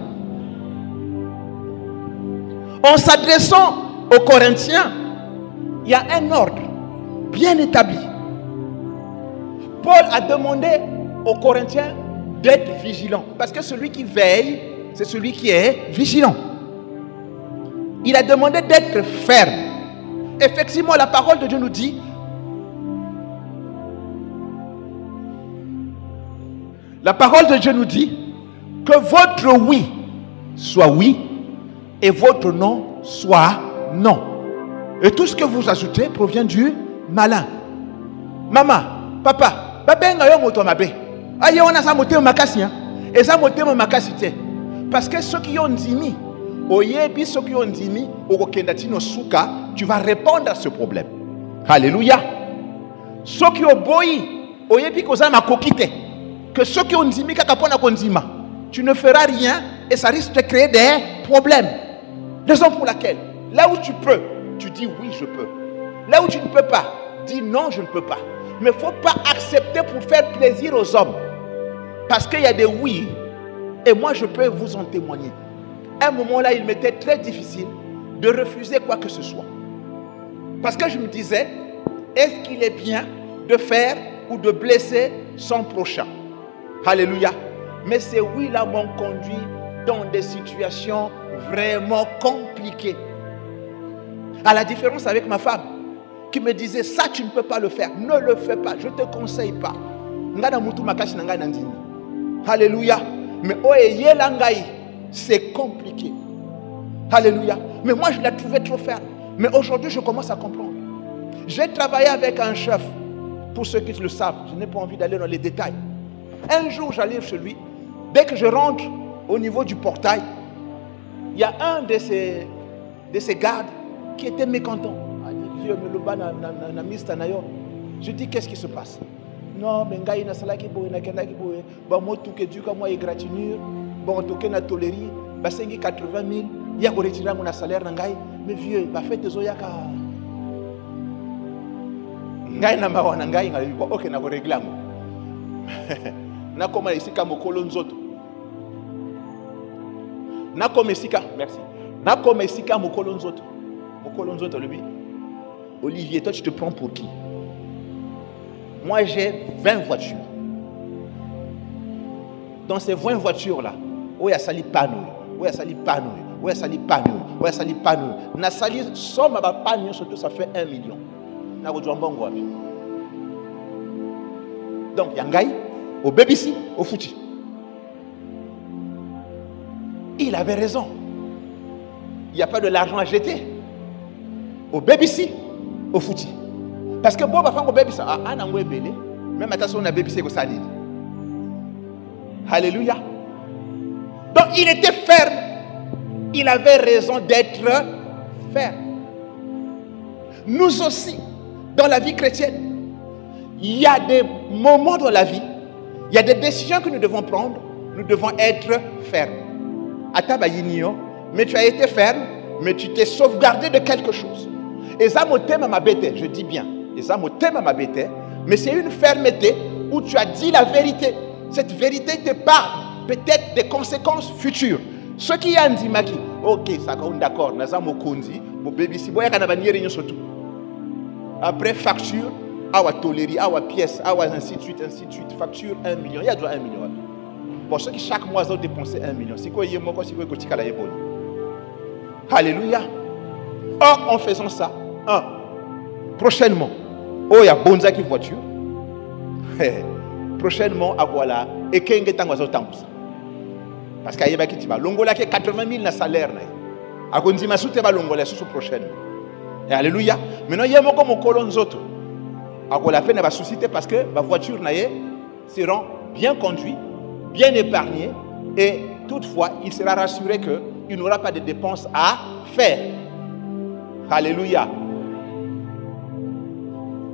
En s'adressant aux Corinthiens, il y a un ordre bien établi. Paul a demandé aux Corinthiens d'être vigilants. Parce que celui qui veille, c'est celui qui est vigilant. Il a demandé d'être ferme. Effectivement, la parole de Dieu nous dit, la parole de Dieu nous dit que votre oui soit oui et votre non soit non. Et tout ce que vous ajoutez provient du malin. Maman, papa, parce que ceux qui ont dit, tu vas répondre à ce problème. Alléluia. Ceux qui ont boyi, que ceux qui ont dit, tu ne feras rien et ça risque de créer des problèmes. Raison pour laquelle, là où tu peux, tu dis oui, je peux. Là où tu ne peux pas, dis non, je ne peux pas. Mais il ne faut pas accepter pour faire plaisir aux hommes. Parce qu'il y a des oui, et moi je peux vous en témoigner. À un moment là, il m'était très difficile de refuser quoi que ce soit. Parce que je me disais, est-ce qu'il est bien de faire ou de blesser son prochain? Alléluia. Mais ces oui-là m'ont conduit dans des situations vraiment compliquées. À la différence avec ma femme, qui me disait, ça tu ne peux pas le faire, ne le fais pas, je ne te conseille pas. Alléluia. Mais c'est compliqué. Alléluia. Mais moi je la trouvais trop ferme. Mais aujourd'hui je commence à comprendre. J'ai travaillé avec un chef, pour ceux qui le savent, je n'ai pas envie d'aller dans les détails. Un jour j'arrive chez lui, dès que je rentre au niveau du portail, il y a un de ces gardes qui était mécontent. Je dis, qu'est-ce qui se passe? Non, mais il y a salaki boy na kenda ki boy. Ba mo tuke duka moi égratignure, bon toke na tolérie, ba sengi 80 000, ya ko retira mon salaire na ngai, mais vieux, ba fete zo yaka. Ngai na mawa na ngai ngai ko OK na ko régler ngo. Na koma isika mokolo nzoto. Na koma isika, merci. Na koma isika mokolo nzoto. Mokolo nzoto le bi. Olivier, toi tu te prends pour qui? Moi j'ai 20 voitures. Dans ces 20 voitures-là, où il y a sali panneau, où il y a sali panneau, où il y a sali panneau, où il y a sali panneau. Na sali somme à panneau, surtout ça fait 1 million. Na ko bon gobe. Donc yangai au BBC, au fouti. Il avait raison. Il n'y a pas de l'argent à jeter. Au BBC, au fouti. Parce que bon, au BBC, même attention, on a BBC que ça dit. Alléluia. Donc il était ferme. Il avait raison d'être ferme. Nous aussi, dans la vie chrétienne, il y a des moments dans la vie, il y a des décisions que nous devons prendre, nous devons être fermes. Mais tu as été ferme, mais tu t'es sauvegardé de quelque chose. Et ça me thème à ma bête, je dis bien. Et ça me thème à ma bête, mais c'est une fermeté où tu as dit la vérité. Cette vérité te parle peut-être des conséquences futures. Ce qui y a dit, Maki, ok, ça compte d'accord, Naza Mokondi, mon bébé, si vous avez surtout. Après, facture, awa toléri, awa pièce, awa ainsi de suite, facture 1 million. Il y a déjà 1 million. Pour ceux qui chaque mois ont dépensé 1 million, c'est quoi, il y a moi, c'est quoi, alléluia. Or, en faisant ça, prochainement, oh, il y a bonza qui voiture. Prochainement, à voilà, et qu'est-ce que tu as fait? Parce qu'il y a qui va longola qui 80 000 na salaire na. A kondi masute va longola sous prochaine. Et alléluia. Maintenant il y a mon comme colonne autres. A ko la peine va susciter parce que ma voiture na seront bien conduits, bien épargnés et toutefois il sera rassuré que il n'aura pas de dépenses à faire. Alléluia.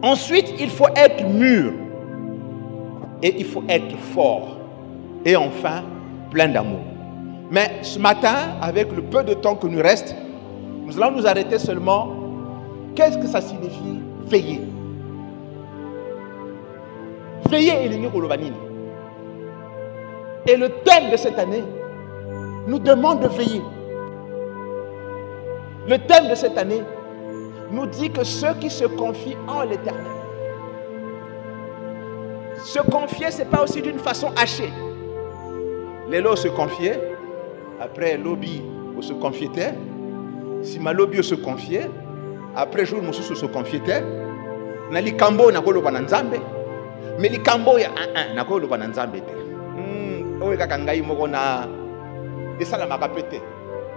Ensuite, il faut être mûr et il faut être fort. Et enfin, plein d'amour. Mais ce matin, avec le peu de temps que nous reste, nous allons nous arrêter seulement. Qu'est-ce que ça signifie veiller? Veiller et et le thème de cette année nous demande de veiller. Le thème de cette année nous dit que ceux qui se confient en l'Éternel. Se confier, ce n'est pas aussi d'une façon hachée. Les lots se confiaient, après lobby, on se confiait. Si ma lobby se confiait, après jour, on se confiait. Na li kambo na kolo bananzambe, mais li kambo ya na kolo bananzambe te. Oye kakangai moko na esala makapete.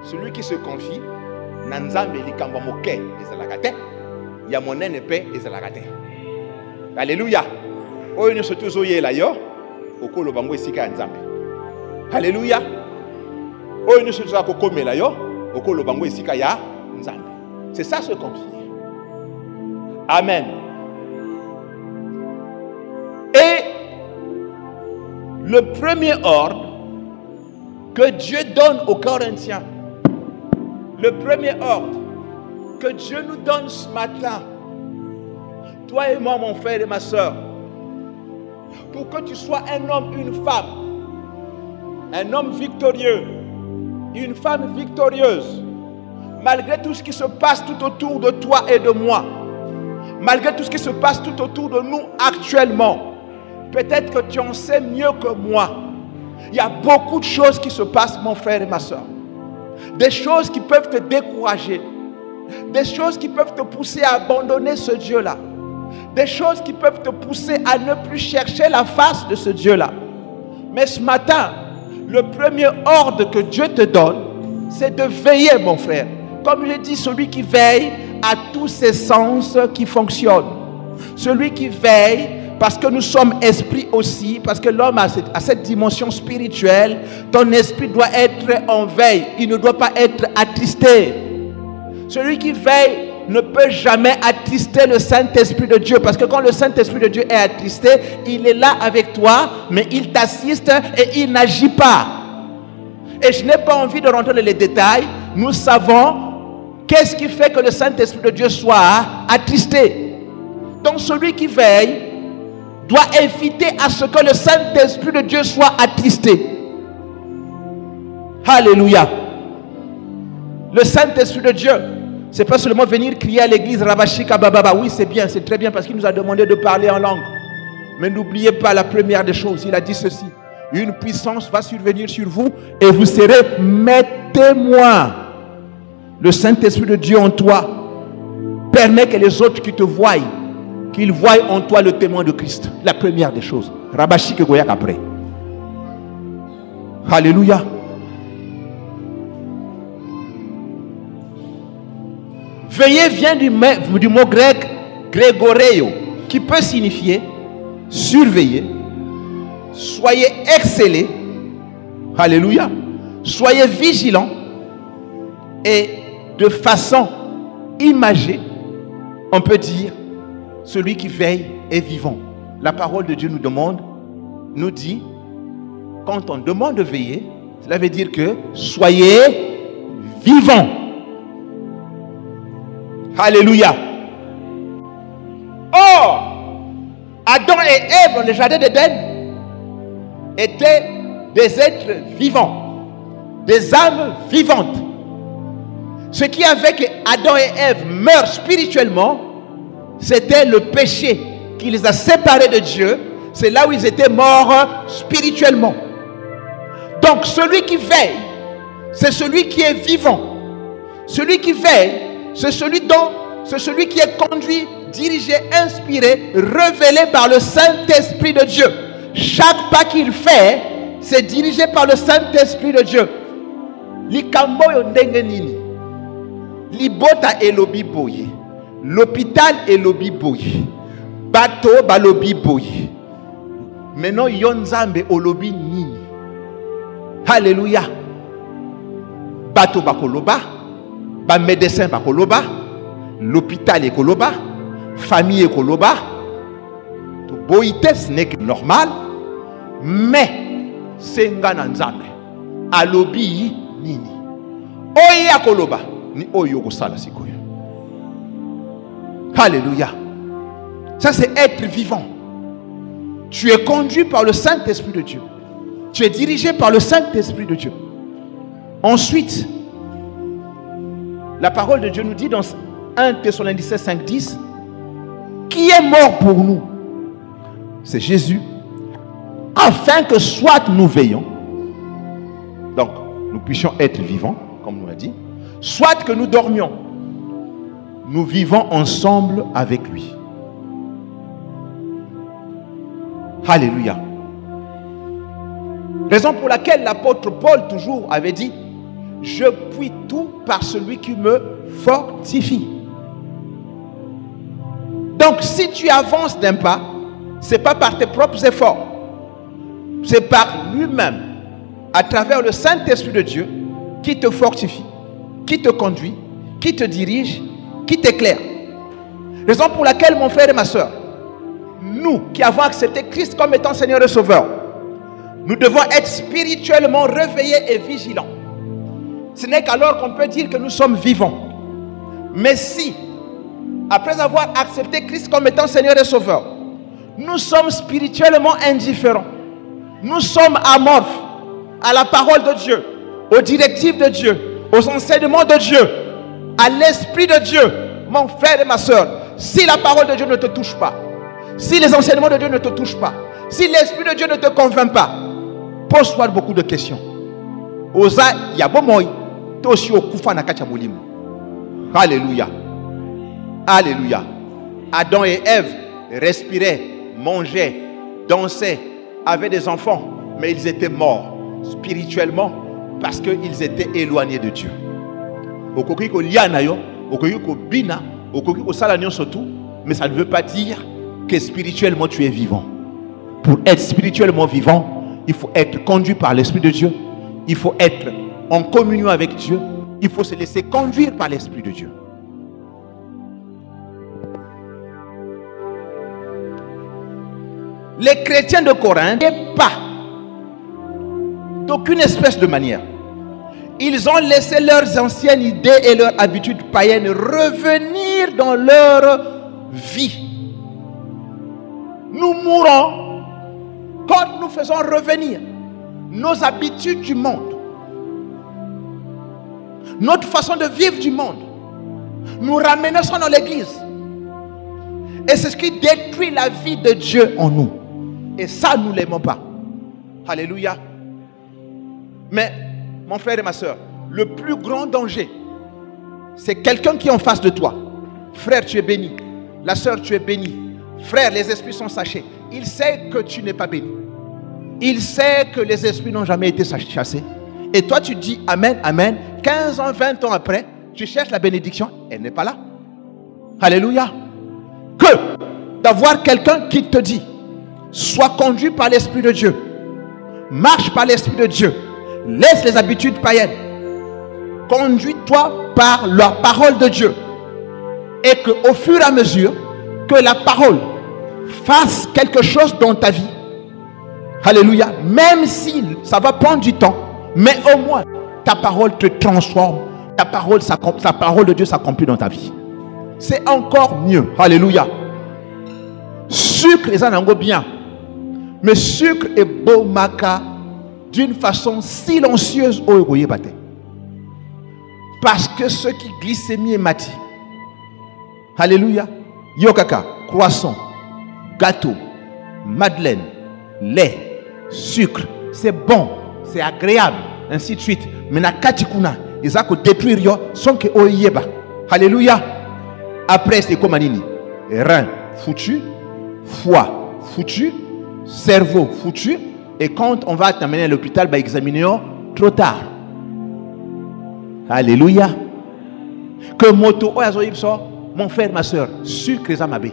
Celui qui se confie, nanzambe li kambo moke ezalakate, ya monene pe ezalakate. Alléluia. Oye ne se tuzoye la yo, okolo bango esika nzambe. Alléluia. Oye ne se tuzoye kokome la yo, okolo bango esika ya nzambe. C'est ça ce conflit. Amen. Et le premier ordre que Dieu donne aux Corinthiens, le premier ordre que Dieu nous donne ce matin, toi et moi, mon frère et ma soeur, pour que tu sois un homme, une femme, un homme victorieux, une femme victorieuse, malgré tout ce qui se passe tout autour de toi et de moi, malgré tout ce qui se passe tout autour de nous actuellement, peut-être que tu en sais mieux que moi. Il y a beaucoup de choses qui se passent, mon frère et ma soeur. Des choses qui peuvent te décourager. Des choses qui peuvent te pousser à abandonner ce Dieu-là. Des choses qui peuvent te pousser à ne plus chercher la face de ce Dieu-là. Mais ce matin, le premier ordre que Dieu te donne, c'est de veiller, mon frère. Comme je dis, celui qui veille a tous ses sens qui fonctionnent. Celui qui veille, parce que nous sommes esprits aussi, parce que l'homme a cette dimension spirituelle, ton esprit doit être en veille. Il ne doit pas être attristé. Celui qui veille ne peut jamais attrister le Saint-Esprit de Dieu, parce que quand le Saint-Esprit de Dieu est attristé, il est là avec toi, mais il t'assiste et il n'agit pas. Et je n'ai pas envie de rentrer dans les détails. Nous savons qu'est-ce qui fait que le Saint-Esprit de Dieu soit attristé. Donc celui qui veille doit éviter à ce que le Saint-Esprit de Dieu soit attristé. Alléluia. Le Saint-Esprit de Dieu, c'est pas seulement venir crier à l'église Rabashika Bababa. Oui, c'est bien, c'est très bien parce qu'il nous a demandé de parler en langue. Mais n'oubliez pas la première des choses. Il a dit ceci: une puissance va survenir sur vous et vous serez mes témoins. Le Saint-Esprit de Dieu en toi permet que les autres qui te voient, qu'ils voient en toi le témoin de Christ. La première des choses. Rabashika Goyak après. Alléluia. Veiller vient du mot grec grégoreo, qui peut signifier surveiller, soyez excellés, alléluia, soyez vigilants, et de façon imagée, on peut dire, celui qui veille est vivant. La parole de Dieu nous dit, quand on demande de veiller, cela veut dire que soyez vivants. Alléluia. Or, Adam et Ève dans le jardin d'Éden étaient des êtres vivants, des âmes vivantes. Ce qui a fait que Adam et Ève meurent spirituellement, c'était le péché qui les a séparés de Dieu. C'est là où ils étaient morts spirituellement. Donc celui qui veille, c'est celui qui est vivant. Celui qui veille, c'est celui qui est conduit, dirigé, inspiré, révélé par le Saint-Esprit de Dieu. Chaque pas qu'il fait, c'est dirigé par le Saint-Esprit de Dieu. Likambo yo ndenge nini. Libota elobi boye. L'hôpital elobi boye. Bato balobi boye. Maintenant yonzambe olobi nini. Alléluia. Bato bakoloba. Ba médecin bakoloba. L'hôpital ekoloba. Famille ekoloba. To boite ce n'est que normal. Mais c'est ngana nzambe. Alobi nini. Oye akoloba. Ni oyo kosala sikoyo. Alléluia. Ça c'est être vivant. Tu es conduit par le Saint-Esprit de Dieu. Tu es dirigé par le Saint-Esprit de Dieu. Ensuite, la parole de Dieu nous dit dans 1 Thessaloniciens 5:10, qui est mort pour nous? C'est Jésus. Afin que soit nous veillons, donc nous puissions être vivants, comme nous l'a dit, soit que nous dormions, nous vivons ensemble avec lui. Alléluia. Raison pour laquelle l'apôtre Paul toujours avait dit, je puis tout par celui qui me fortifie. Donc si tu avances d'un pas, ce n'est pas par tes propres efforts, c'est par lui-même, à travers le Saint-Esprit de Dieu, qui te fortifie, qui te conduit, qui te dirige, qui t'éclaire. Raison pour laquelle, mon frère et ma soeur, nous qui avons accepté Christ comme étant Seigneur et Sauveur, nous devons être spirituellement réveillés et vigilants. Ce n'est qu'alors qu'on peut dire que nous sommes vivants. Mais si, après avoir accepté Christ comme étant Seigneur et Sauveur, nous sommes spirituellement indifférents, nous sommes amorphes à la parole de Dieu, aux directives de Dieu, aux enseignements de Dieu, à l'Esprit de Dieu, mon frère et ma soeur, si la parole de Dieu ne te touche pas, si les enseignements de Dieu ne te touchent pas, si l'Esprit de Dieu ne te convainc pas, pose-toi beaucoup de questions. Oza yabomoy toshi okufa na kacha molimo. Alléluia. Alléluia. Adam et Ève respiraient, mangeaient, dansaient, avaient des enfants, mais ils étaient morts spirituellement parce qu'ils étaient éloignés de Dieu. Okoki ko liana yo, okoki ko bina, okoki ko sala nyonso tout, mais ça ne veut pas dire que spirituellement tu es vivant. Pour être spirituellement vivant, il faut être conduit par l'Esprit de Dieu. Il faut être en communion avec Dieu. Il faut se laisser conduire par l'Esprit de Dieu. Les chrétiens de Corinthe n'étaient pas d'aucune espèce de manière. Ils ont laissé leurs anciennes idées et leurs habitudes païennes revenir dans leur vie. Nous mourons quand nous faisons revenir nos habitudes du monde, notre façon de vivre du monde. Nous ramenons ça dans l'église. Et c'est ce qui détruit la vie de Dieu en nous. Et ça, nous ne l'aimons pas. Alléluia. Mais, mon frère et ma soeur, le plus grand danger, c'est quelqu'un qui est en face de toi. Frère, tu es béni. La soeur, tu es bénie. Frère, les esprits sont sachés. Il sait que tu n'es pas béni. Il sait que les esprits n'ont jamais été chassés. Et toi, tu dis Amen, Amen. 15 ans, 20 ans après, tu cherches la bénédiction. Elle n'est pas là. Alléluia. Que d'avoir quelqu'un qui te dit, sois conduit par l'Esprit de Dieu. Marche par l'Esprit de Dieu. Laisse les habitudes païennes. Conduis-toi par la parole de Dieu. Et qu'au fur et à mesure que la parole fasse quelque chose dans ta vie, alléluia, même si ça va prendre du temps, mais au moins ta parole te transforme, ta parole de Dieu s'accomplit dans ta vie. c'est encore mieux. Alléluia. Sucre, ça n'a pas bien. Mais sucre est beau maka d'une façon silencieuse au Egoye Bate. Parce que ce qui glycémie est mati. Alléluia. Yokaka, croissant, gâteau, madeleine, lait, sucre, c'est bon, c'est agréable, ainsi de suite. Mais na katikuna, ils ont détruire yo sans que oyeba. Alléluia. Après c'est comme anini. Rein foutu, foie foutu, cerveau foutu. Et quand on va t'amener à l'hôpital, bah examiner trop tard. Alléluia. Que moto mon frère, ma soeur, sucre et amabe.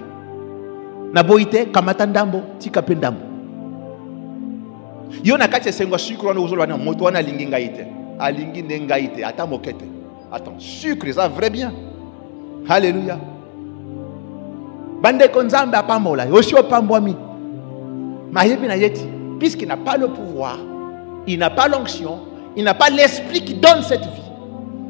Naboite kamatandambo tikapendambo. Yo nakati sengo sucre on ozolwa na moto wana lingi ngaite. Alingi nengaite ata mokete. Attends, sucre ça vrai bien. Alléluia. Bande konzambe apambola, yoshi opambwami. Mayebi na yeti, puisqu'il n'a pas le pouvoir, il n'a pas l'onction, il n'a pas l'esprit qui donne cette vie.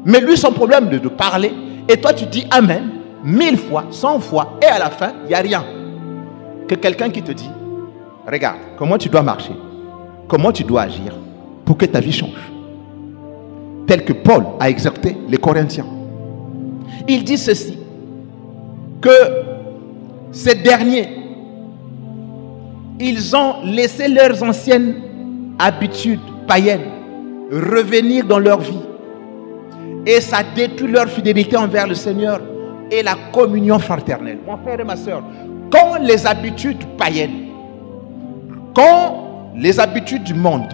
Mais lui son problème de parler et toi tu dis amen 1000 fois, 100 fois et à la fin, il n'y a rien. Que quelqu'un qui te dit, regarde, comment tu dois marcher, comment tu dois agir pour que ta vie change. Tel que Paul a exhorté les Corinthiens. Il dit ceci, que ces derniers, ils ont laissé leurs anciennes habitudes païennes revenir dans leur vie. Et ça détruit leur fidélité envers le Seigneur et la communion fraternelle. Mon frère et ma soeur, quand les habitudes païennes, quand les habitudes du monde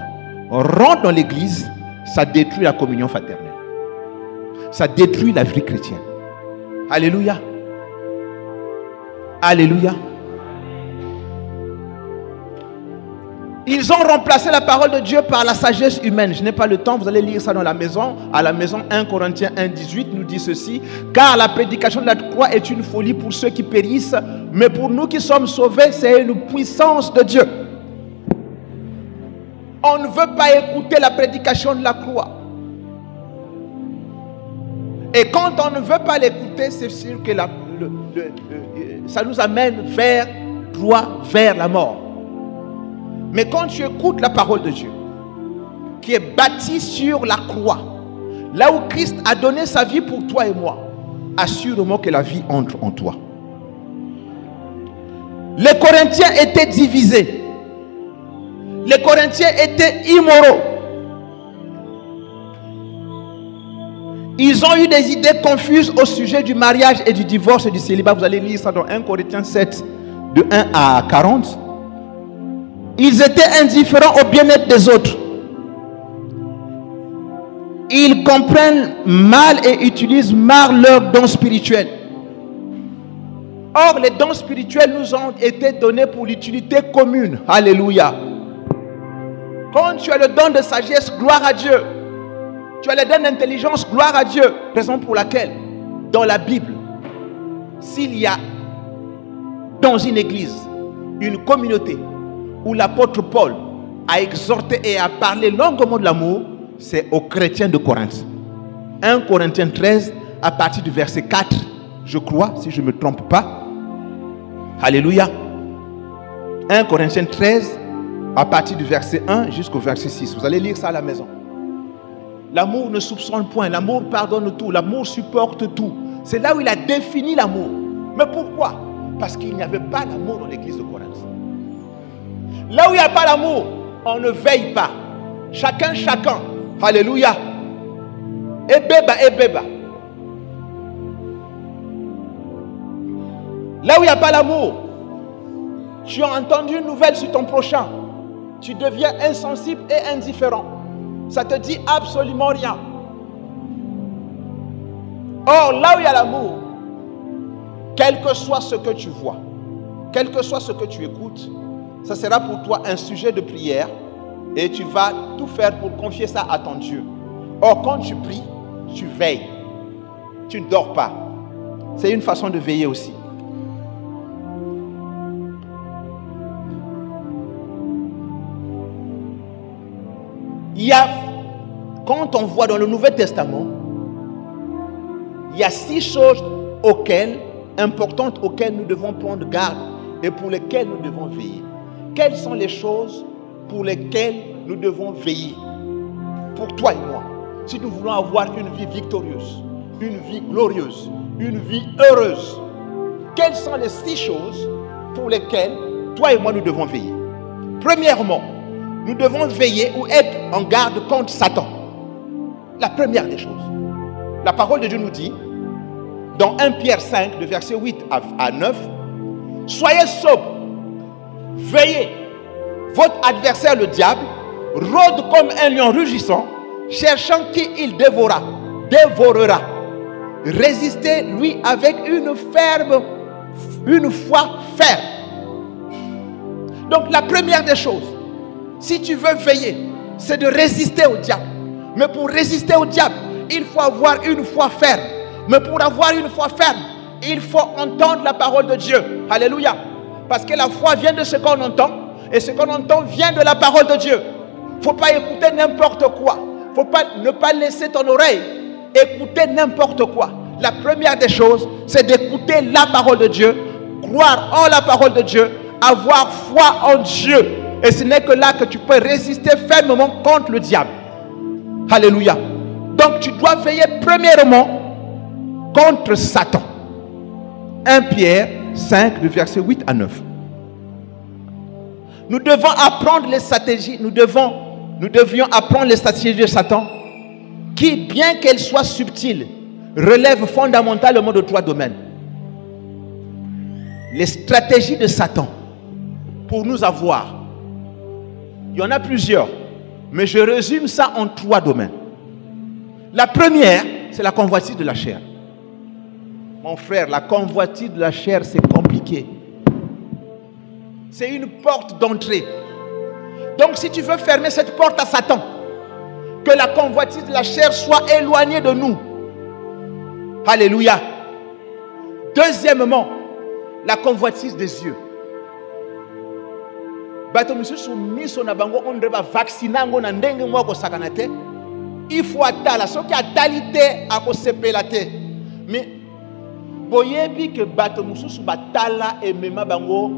rentrent dans l'église, ça détruit la communion fraternelle. Ça détruit la vie chrétienne. Alléluia. Alléluia. Ils ont remplacé la parole de Dieu par la sagesse humaine. Je n'ai pas le temps, vous allez lire ça dans la maison. À la maison, 1 Corinthiens 1,18 nous dit ceci. Car la prédication de la croix est une folie pour ceux qui périssent, mais pour nous qui sommes sauvés, c'est une puissance de Dieu. On ne veut pas écouter la prédication de la croix. Et quand on ne veut pas l'écouter, c'est sûr que ça nous amène vers la mort. Mais quand tu écoutes la parole de Dieu, qui est bâtie sur la croix, là où Christ a donné sa vie pour toi et moi, assure-moi que la vie entre en toi. Les Corinthiens étaient divisés. Les Corinthiens étaient immoraux. Ils ont eu des idées confuses au sujet du mariage et du divorce et du célibat. Vous allez lire ça dans 1 Corinthiens 7, de 1 à 40. Ils étaient indifférents au bien-être des autres. Ils comprennent mal et utilisent mal leurs dons spirituels. Or, les dons spirituels nous ont été donnés pour l'utilité commune. Alléluia. Quand tu as le don de sagesse, gloire à Dieu. Tu as le don d'intelligence, gloire à Dieu. Raison pour laquelle, dans la Bible, s'il y a dans une église, une communauté, où l'apôtre Paul a exhorté et a parlé longuement de l'amour, c'est aux chrétiens de Corinthe. 1 Corinthiens 13, à partir du verset 4, je crois, si je ne me trompe pas. Alléluia. 1 Corinthiens 13, à partir du verset 1 jusqu'au verset 6. Vous allez lire ça à la maison. L'amour ne soupçonne point, l'amour pardonne tout, l'amour supporte tout. C'est là où il a défini l'amour. Mais pourquoi? Parce qu'il n'y avait pas l'amour dans l'église de Corinthe. Là où il n'y a pas l'amour, on ne veille pas. Chacun. Alléluia. Ebeba. Là où il n'y a pas l'amour, tu as entendu une nouvelle sur ton prochain. Tu deviens insensible et indifférent. Ça te dit absolument rien. Or, là où il y a l'amour, quel que soit ce que tu vois, quel que soit ce que tu écoutes, ça sera pour toi un sujet de prière et tu vas tout faire pour confier ça à ton Dieu. Or, quand tu pries, tu veilles. Tu ne dors pas. C'est une façon de veiller aussi. Il y a, quand on voit dans le Nouveau Testament, il y a 6 choses auxquelles importantes auxquelles nous devons prendre garde et pour lesquelles nous devons veiller. Quelles sont les choses pour lesquelles nous devons veiller? Pour toi et moi, si nous voulons avoir une vie victorieuse, une vie glorieuse, une vie heureuse, quelles sont les 6 choses pour lesquelles toi et moi nous devons veiller? Premièrement, nous devons veiller ou être en garde contre Satan. La première des choses. La parole de Dieu nous dit, dans 1 Pierre 5, de verset 8 à 9, « Soyez sobres, veillez, votre adversaire le diable rôde comme un lion rugissant, cherchant qui il dévorera. Résistez lui avec une foi ferme. » Donc la première des choses, si tu veux veiller, c'est de résister au diable. Mais pour résister au diable, il faut avoir une foi ferme. Mais pour avoir une foi ferme, il faut entendre la parole de Dieu. Alléluia. Parce que la foi vient de ce qu'on entend. Et ce qu'on entend vient de la parole de Dieu. Il ne faut pas écouter n'importe quoi. Il ne faut ne pas laisser ton oreille écouter n'importe quoi. La première des choses, c'est d'écouter la parole de Dieu, croire en la parole de Dieu, avoir foi en Dieu. Et ce n'est que là que tu peux résister fermement contre le diable. Alléluia. Donc tu dois veiller premièrement contre Satan. 1 Pierre 5, de verset 8 à 9. Nous devons apprendre les stratégies, nous devions apprendre les stratégies de Satan qui, bien qu'elles soient subtiles, relèvent fondamentalement de 3 domaines. Les stratégies de Satan pour nous avoir, il y en a plusieurs, mais je résume ça en 3 domaines. La première, c'est la convoitise de la chair. Mon frère, la convoitise de la chair, c'est compliqué. C'est une porte d'entrée. Donc si tu veux fermer cette porte à Satan, que la convoitise de la chair soit éloignée de nous. Alléluia. Deuxièmement, la convoitise des yeux. Il faut attendre. Ce qui a talité à sepelate. Mais boyebi que bato mususu batala et mema bango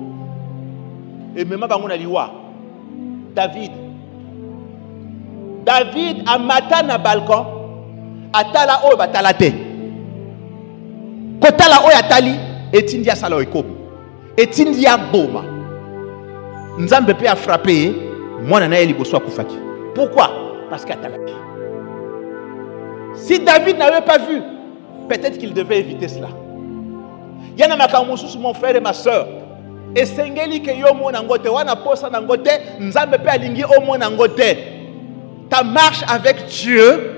na liwa. David a matin na balcon atala o batalate. Kotala o atali etindia sala oikobo. Etindia boma. Nzambe pe a frappé mwana na liboso akufaki. Pourquoi? Parce qu'atalaki. Si David n'avait pas vu, peut-être qu'il devait éviter cela. Yana makamususu mon frère et ma soeur. Et sengeli ke yo mona ngote wana posa na ngote nzambe pe alingi o mona ngote. Ta marche avec Dieu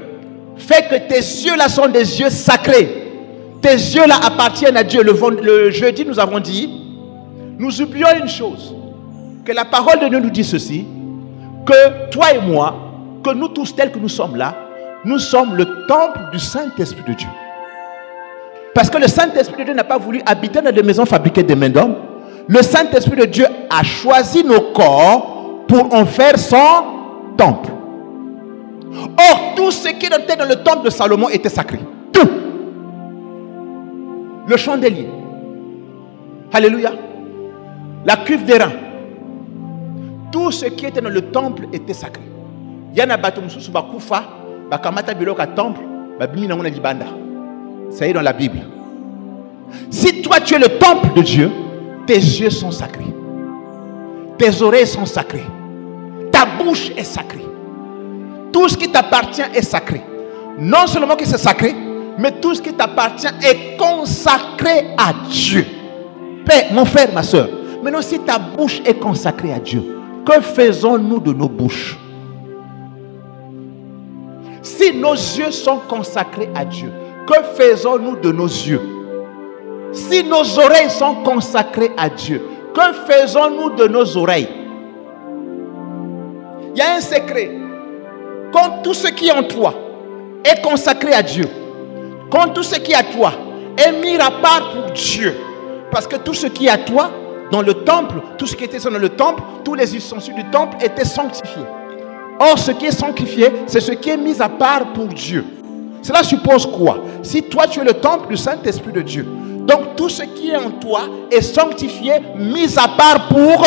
fait que tes yeux là sont des yeux sacrés. Tes yeux là appartiennent à Dieu. Le jeudi nous avons dit, nous oublions une chose, que la parole de Dieu nous dit ceci, que toi et moi, que nous tous tels que nous sommes là, nous sommes le temple du Saint-Esprit de Dieu. Parce que le Saint-Esprit de Dieu n'a pas voulu habiter dans des maisons fabriquées de mains d'hommes. Le Saint-Esprit de Dieu a choisi nos corps pour en faire son temple. Or, tout ce qui était dans le temple de Salomon était sacré. Tout. Le chandelier. Alléluia. La cuve des reins. Tout ce qui était dans le temple était sacré. Yana batumsusu bakufa, bakamata biloka temple, babimi na ngona libanda. Ça est dans la Bible. Si toi tu es le temple de Dieu, tes yeux sont sacrés. Tes oreilles sont sacrées. Ta bouche est sacrée. Tout ce qui t'appartient est sacré. Non seulement que c'est sacré, mais tout ce qui t'appartient est consacré à Dieu. Père, mon frère, ma soeur, maintenant si ta bouche est consacrée à Dieu, que faisons-nous de nos bouches? Si nos yeux sont consacrés à Dieu, que faisons-nous de nos yeux? Si nos oreilles sont consacrées à Dieu, que faisons-nous de nos oreilles? Il y a un secret. Quand tout ce qui est en toi est consacré à Dieu, quand tout ce qui est à toi est mis à part pour Dieu, parce que tout ce qui est à toi dans le temple, tout ce qui était dans le temple, tous les ustensiles du temple étaient sanctifiés. Or, ce qui est sanctifié, c'est ce qui est mis à part pour Dieu. Cela suppose quoi? Si toi tu es le temple du Saint-Esprit de Dieu, donc tout ce qui est en toi est sanctifié, mis à part pour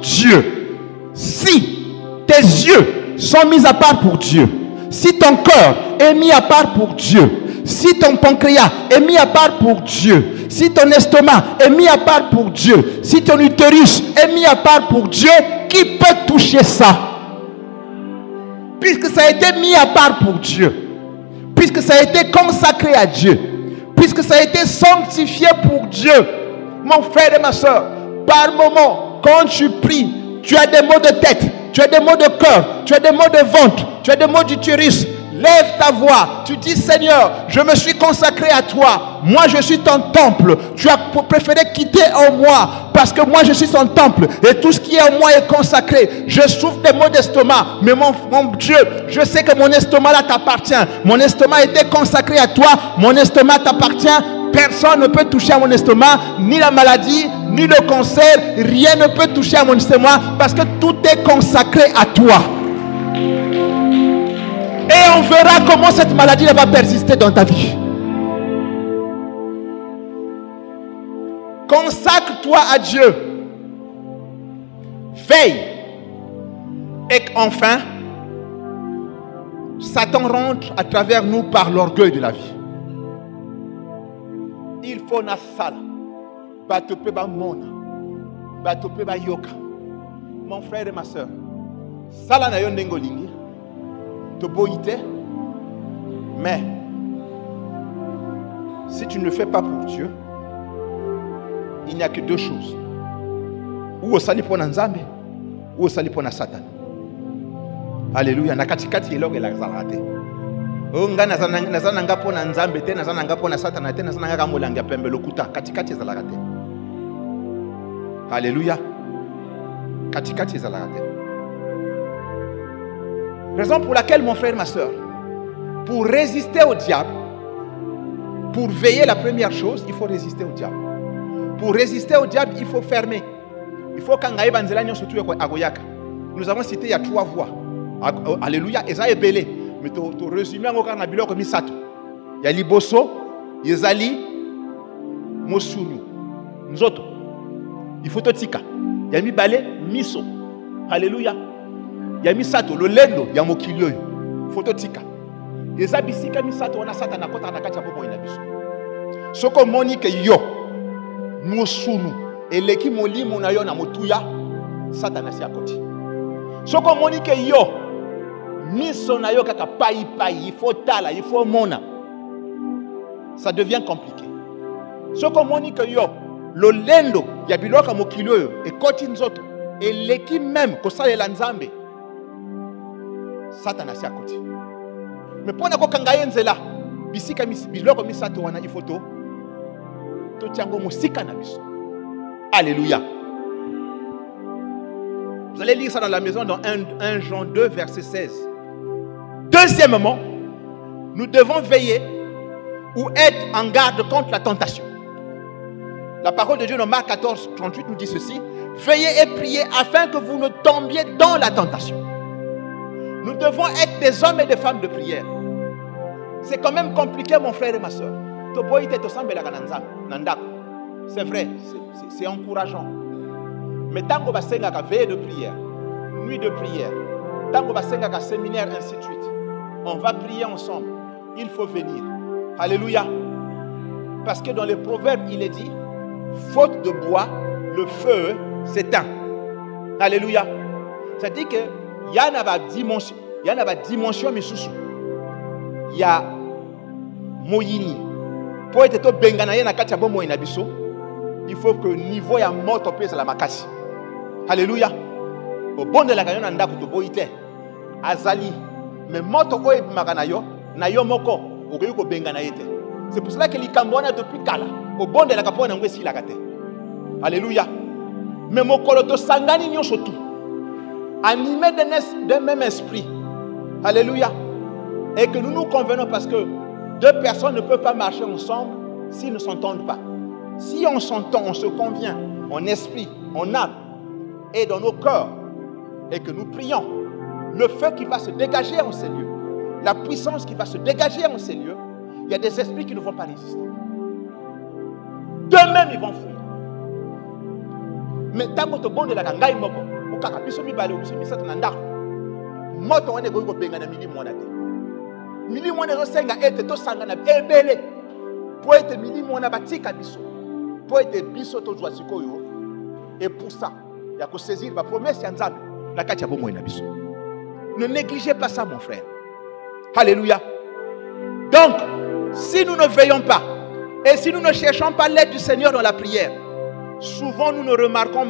Dieu. Si tes yeux sont mis à part pour Dieu, si ton cœur est mis à part pour Dieu, si ton pancréas est mis à part pour Dieu, si ton estomac est mis à part pour Dieu, si ton utérus est mis à part pour Dieu, qui peut toucher ça? Puisque ça a été mis à part pour Dieu, puisque ça a été consacré à Dieu, puisque ça a été sanctifié pour Dieu. Mon frère et ma soeur, par moment, quand tu pries, tu as des maux de tête, tu as des maux de cœur, tu as des maux de ventre, tu as des maux d'utérus. Lève ta voix, tu dis Seigneur, je me suis consacré à toi, moi je suis ton temple. Tu as préféré quitter en moi parce que moi je suis ton temple et tout ce qui est en moi est consacré. Je souffre des maux d'estomac, mais mon Dieu, je sais que mon estomac là t'appartient. Mon estomac a été consacré à toi, mon estomac t'appartient. Personne ne peut toucher à mon estomac, ni la maladie, ni le cancer, rien ne peut toucher à mon estomac parce que tout est consacré à toi. Et on verra comment cette maladie va persister dans ta vie. Consacre-toi à Dieu. Veille. Et enfin, Satan rentre à travers nous par l'orgueil de la vie. Il faut na sala. Batope ba mona. Batope ba yoka. Mon frère et ma soeur. Sala na yo ndengolingi. Mais si tu ne le fais pas pour Dieu, il n'y a que deux choses. Ou au sali pour Nzambe, ou au sali pour Satan. Alléluia. Nakatikati elonge la zalate. O ngana nazananga pour Nzambe te, nazananga pour Satan te, nazananga kamolanga pembe lokuta. Katikati zalate. Alléluia. Katikati zalate. Raison pour laquelle, mon frère, ma soeur, pour résister au diable, pour veiller la première chose, il faut résister au diable. Pour résister au diable, il faut fermer. Il faut qu'Angaï Banzelagnon surtout à Goyaka. Nous avons cité il y a 3 voix. Alléluia, et ça est belé. Mais tu résumes en Okarnabilo comme Misato. Il y a Liboso, Yezali, Mosunu, Nzoto. Il faut te tika. Il y a Mibale, Miso. Alléluia. Il y a Misato, le lendo, il y a Mokilio. Photo tika. Les abisika Misato, on a Satan à côté de la carte pour inabiso. Ce que Monique yo, Mosunu, et l'équipe Moli, Monayo, na Motuya, Satan à côté. Ce que Monique yo, Miso na yo kaka pai, il faut tala, il faut mona. Ça devient compliqué. Ce que Monique yo, le lendo, il y a Biloka Mokilio, et Kotinzoto, et l'équipe même, Kosale Lanzambe. Satan a à côté. Mais pour nous kangaye nzela, bisika biloko misato wana ifoto. To tiango musika na biso. Alléluia. Vous allez lire ça dans la maison dans 1 Jean 2 verset 16. Deuxièmement, nous devons veiller ou être en garde contre la tentation. La parole de Dieu dans Marc 14, 38 nous dit ceci: veillez et priez afin que vous ne tombiez dans la tentation. Nous devons être des hommes et des femmes de prière. C'est quand même compliqué, mon frère et ma soeur. C'est vrai, c'est encourageant. Mais tant qu'on va faire veille de prière, nuit de prière, tant qu'on va faire un séminaire, ainsi de suite, on va prier ensemble. Il faut venir. Alléluia. Parce que dans les proverbes, il est dit, faute de bois, le feu s'éteint. Alléluia. Ça dit que il y a une dimension misusu. Il y a moyini. Pour être tout benganaye na kati ya bomo inabiso, il faut que le niveau ya moto pesa la makasi. Alléluia. Au bon de la kanyo na ndako to boite. Azali. Mais moto ko ebimaka yo, na yo moko okoyi ko benganaye te. C'est pour cela que likambona depuis kala. Au bon de la kapona ngwesi la kate. Alléluia. Mais mokolo to sangani nyonso tout. Animés d'un même esprit. Alléluia. Et que nous nous convenons parce que 2 personnes ne peuvent pas marcher ensemble s'ils ne s'entendent pas. Si on s'entend, on se convient en esprit, en âme et dans nos cœurs et que nous prions, le feu qui va se dégager en ces lieux la puissance qui va se dégager en ces lieux, il y a des esprits qui ne vont pas résister. D'eux-mêmes, ils vont fuir. Mais tant que tu es bon de la gangaï moko, au cas où tu es balé, tu es mis dans moto wane goyo benga na mili mwana te. Mili mwana zo senga ete to sanga na ebele. Po ete mili mwana batika biso. Po ete biso to jwa sikoyo. Et pour ça, il y a que saisir ma promesse ya Nzambe la kati ya bomoi na biso. Ne négligez pas ça mon frère. Alléluia. Donc, si nous ne veillons pas et si nous ne cherchons pas l'aide du Seigneur dans la prière, souvent nous ne remarquons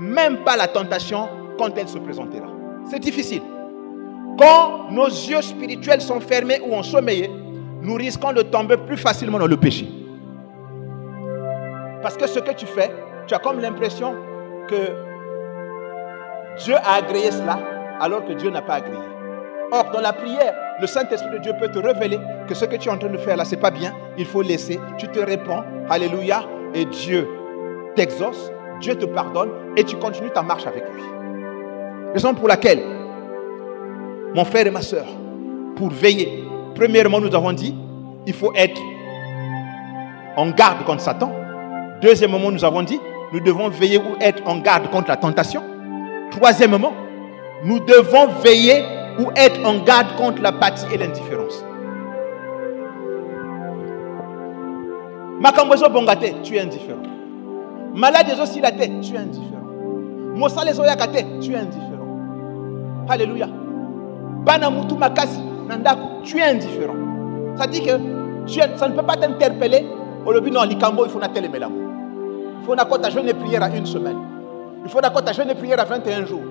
même pas la tentation quand elle se présentera. C'est difficile. Quand nos yeux spirituels sont fermés ou ensommeillés, nous risquons de tomber plus facilement dans le péché. Parce que ce que tu fais, tu as comme l'impression que Dieu a agréé cela alors que Dieu n'a pas agréé. Or, dans la prière, le Saint-Esprit de Dieu peut te révéler que ce que tu es en train de faire là, ce n'est pas bien. Il faut laisser. Tu te réponds. Alléluia. Et Dieu t'exauce. Dieu te pardonne. Et tu continues ta marche avec lui. Raison pour laquelle, mon frère et ma soeur, pour veiller, premièrement, nous avons dit, il faut être en garde contre Satan. Deuxièmement, nous avons dit, nous devons veiller ou être en garde contre la tentation. Troisièmement, nous devons veiller ou être en garde contre l'apathie et l'indifférence. Makambozo bongate, tu es indifférent. Malade aussi la tête, tu es indifférent. Mosale zoyakate, tu es indifférent. Alléluia. Bana mutu makasi nandako, tu es indifférent. Ça dit que ça ne peut pas t'interpeller. Au lobby non, likambo, il faut nater les mélames. Il faut nater ta jeûne et prière à une semaine. Il faut nater ta jeûne et prière à 21 jours.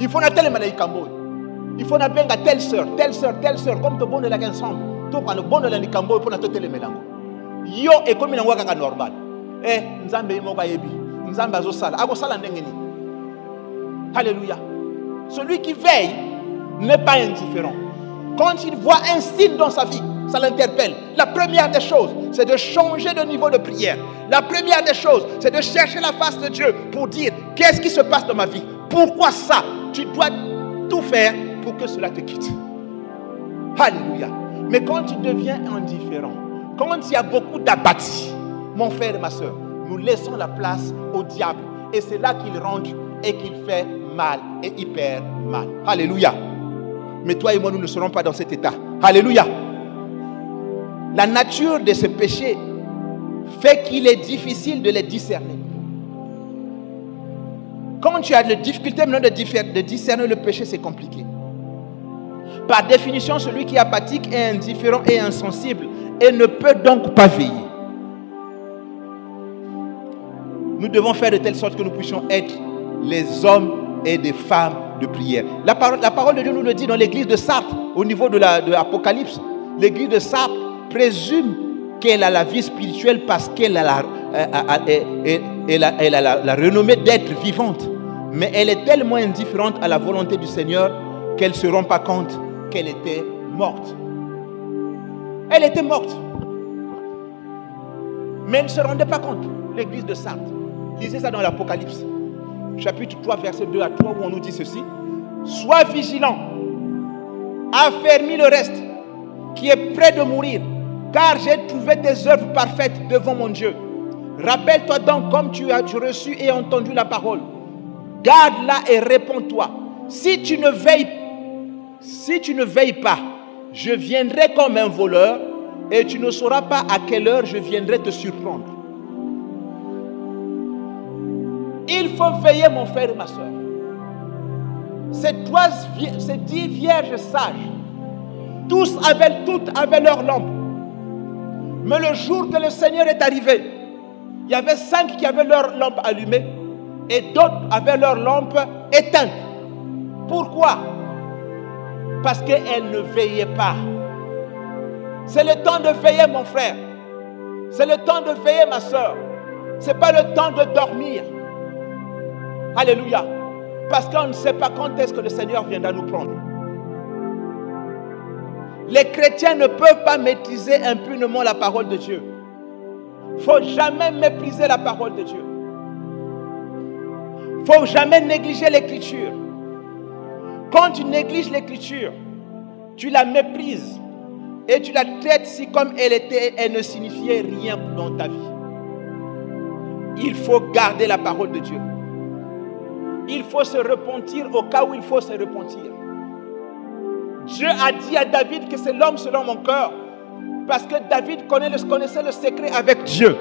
Il faut nater les mélames. Il faut nater telle sœur, comme tu bon de la ensemble. Tu prends le bon de la likambo pour nater les mélames. Yo est comme une waka normal. Eh, nzambe imoga yebi, nzambe azosala, agosala ndengeni. Alléluia. Celui qui veille n'est pas indifférent. Quand il voit un signe dans sa vie, ça l'interpelle. La première des choses, c'est de changer de niveau de prière. La première des choses, c'est de chercher la face de Dieu pour dire, qu'est-ce qui se passe dans ma vie? Pourquoi ça? Tu dois tout faire pour que cela te quitte. Alléluia. Mais quand tu deviens indifférent, quand il y a beaucoup d'apathie, mon frère et ma soeur, nous laissons la place au diable. Et c'est là qu'il rentre et qu'il fait mal et hyper mal. Alléluia. Mais toi et moi, nous ne serons pas dans cet état. Alléluia. La nature de ce péché fait qu'il est difficile de les discerner. Quand tu as la difficulté maintenant de discerner le péché, c'est compliqué. Par définition, celui qui est apathique est indifférent et insensible et ne peut donc pas veiller. Nous devons faire de telle sorte que nous puissions être les hommes et des femmes de prière. La parole de Dieu nous le dit dans l'église de Sardes, au niveau de l'Apocalypse. L'église de Sardes présume qu'elle a la vie spirituelle parce qu'elle a la renommée d'être vivante. Mais elle est tellement indifférente à la volonté du Seigneur qu'elle ne se rend pas compte qu'elle était morte. Elle était morte. Mais elle ne se rendait pas compte, l'église de Sardes. Lisez ça dans l'Apocalypse, chapitre 3, verset 2 à 3, où on nous dit ceci. Sois vigilant, affermis le reste, qui est près de mourir, car j'ai trouvé tes œuvres parfaites devant mon Dieu. Rappelle-toi donc comme tu as reçu et entendu la parole. Garde-la et réponds-toi. Si tu ne veilles pas, je viendrai comme un voleur et tu ne sauras pas à quelle heure je viendrai te surprendre. Il faut veiller, mon frère et ma soeur. Ces 10 vierges sages, toutes avaient leur lampe. Mais le jour que le Seigneur est arrivé, il y avait 5 qui avaient leur lampe allumée et d'autres avaient leur lampe éteinte. Pourquoi? Parce qu'elles ne veillaient pas. C'est le temps de veiller, mon frère. C'est le temps de veiller, ma soeur. Ce n'est pas le temps de dormir. Alléluia. Parce qu'on ne sait pas quand est-ce que le Seigneur viendra nous prendre. Les chrétiens ne peuvent pas maîtriser impunément la parole de Dieu. Il ne faut jamais mépriser la parole de Dieu. Il ne faut jamais négliger l'écriture. Quand tu négliges l'écriture, tu la méprises et tu la traites si comme elle ne signifiait rien dans ta vie. Il faut garder la parole de Dieu. Il faut se repentir au cas où il faut se repentir. Dieu a dit à David que c'est l'homme selon mon cœur, parce que David connaissait le secret avec Dieu.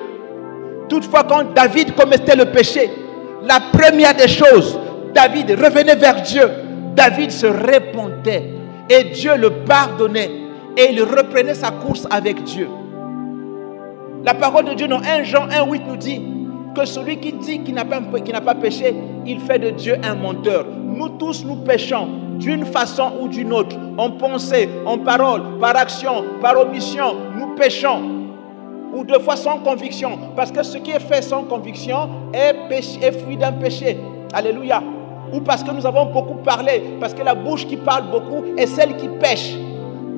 Toutefois, quand David commettait le péché, la première des choses, David revenait vers Dieu. David se repentait et Dieu le pardonnait et il reprenait sa course avec Dieu. La parole de Dieu dans 1 Jean 1,8 nous dit que celui qui dit qu'il n'a pas péché, il fait de Dieu un menteur. Nous tous, nous péchons d'une façon ou d'une autre, en pensée, en parole, par action, par omission, nous péchons. Ou deux fois sans conviction, parce que ce qui est fait sans conviction est fruit d'un péché. Alléluia. Ou parce que nous avons beaucoup parlé, parce que la bouche qui parle beaucoup est celle qui pêche.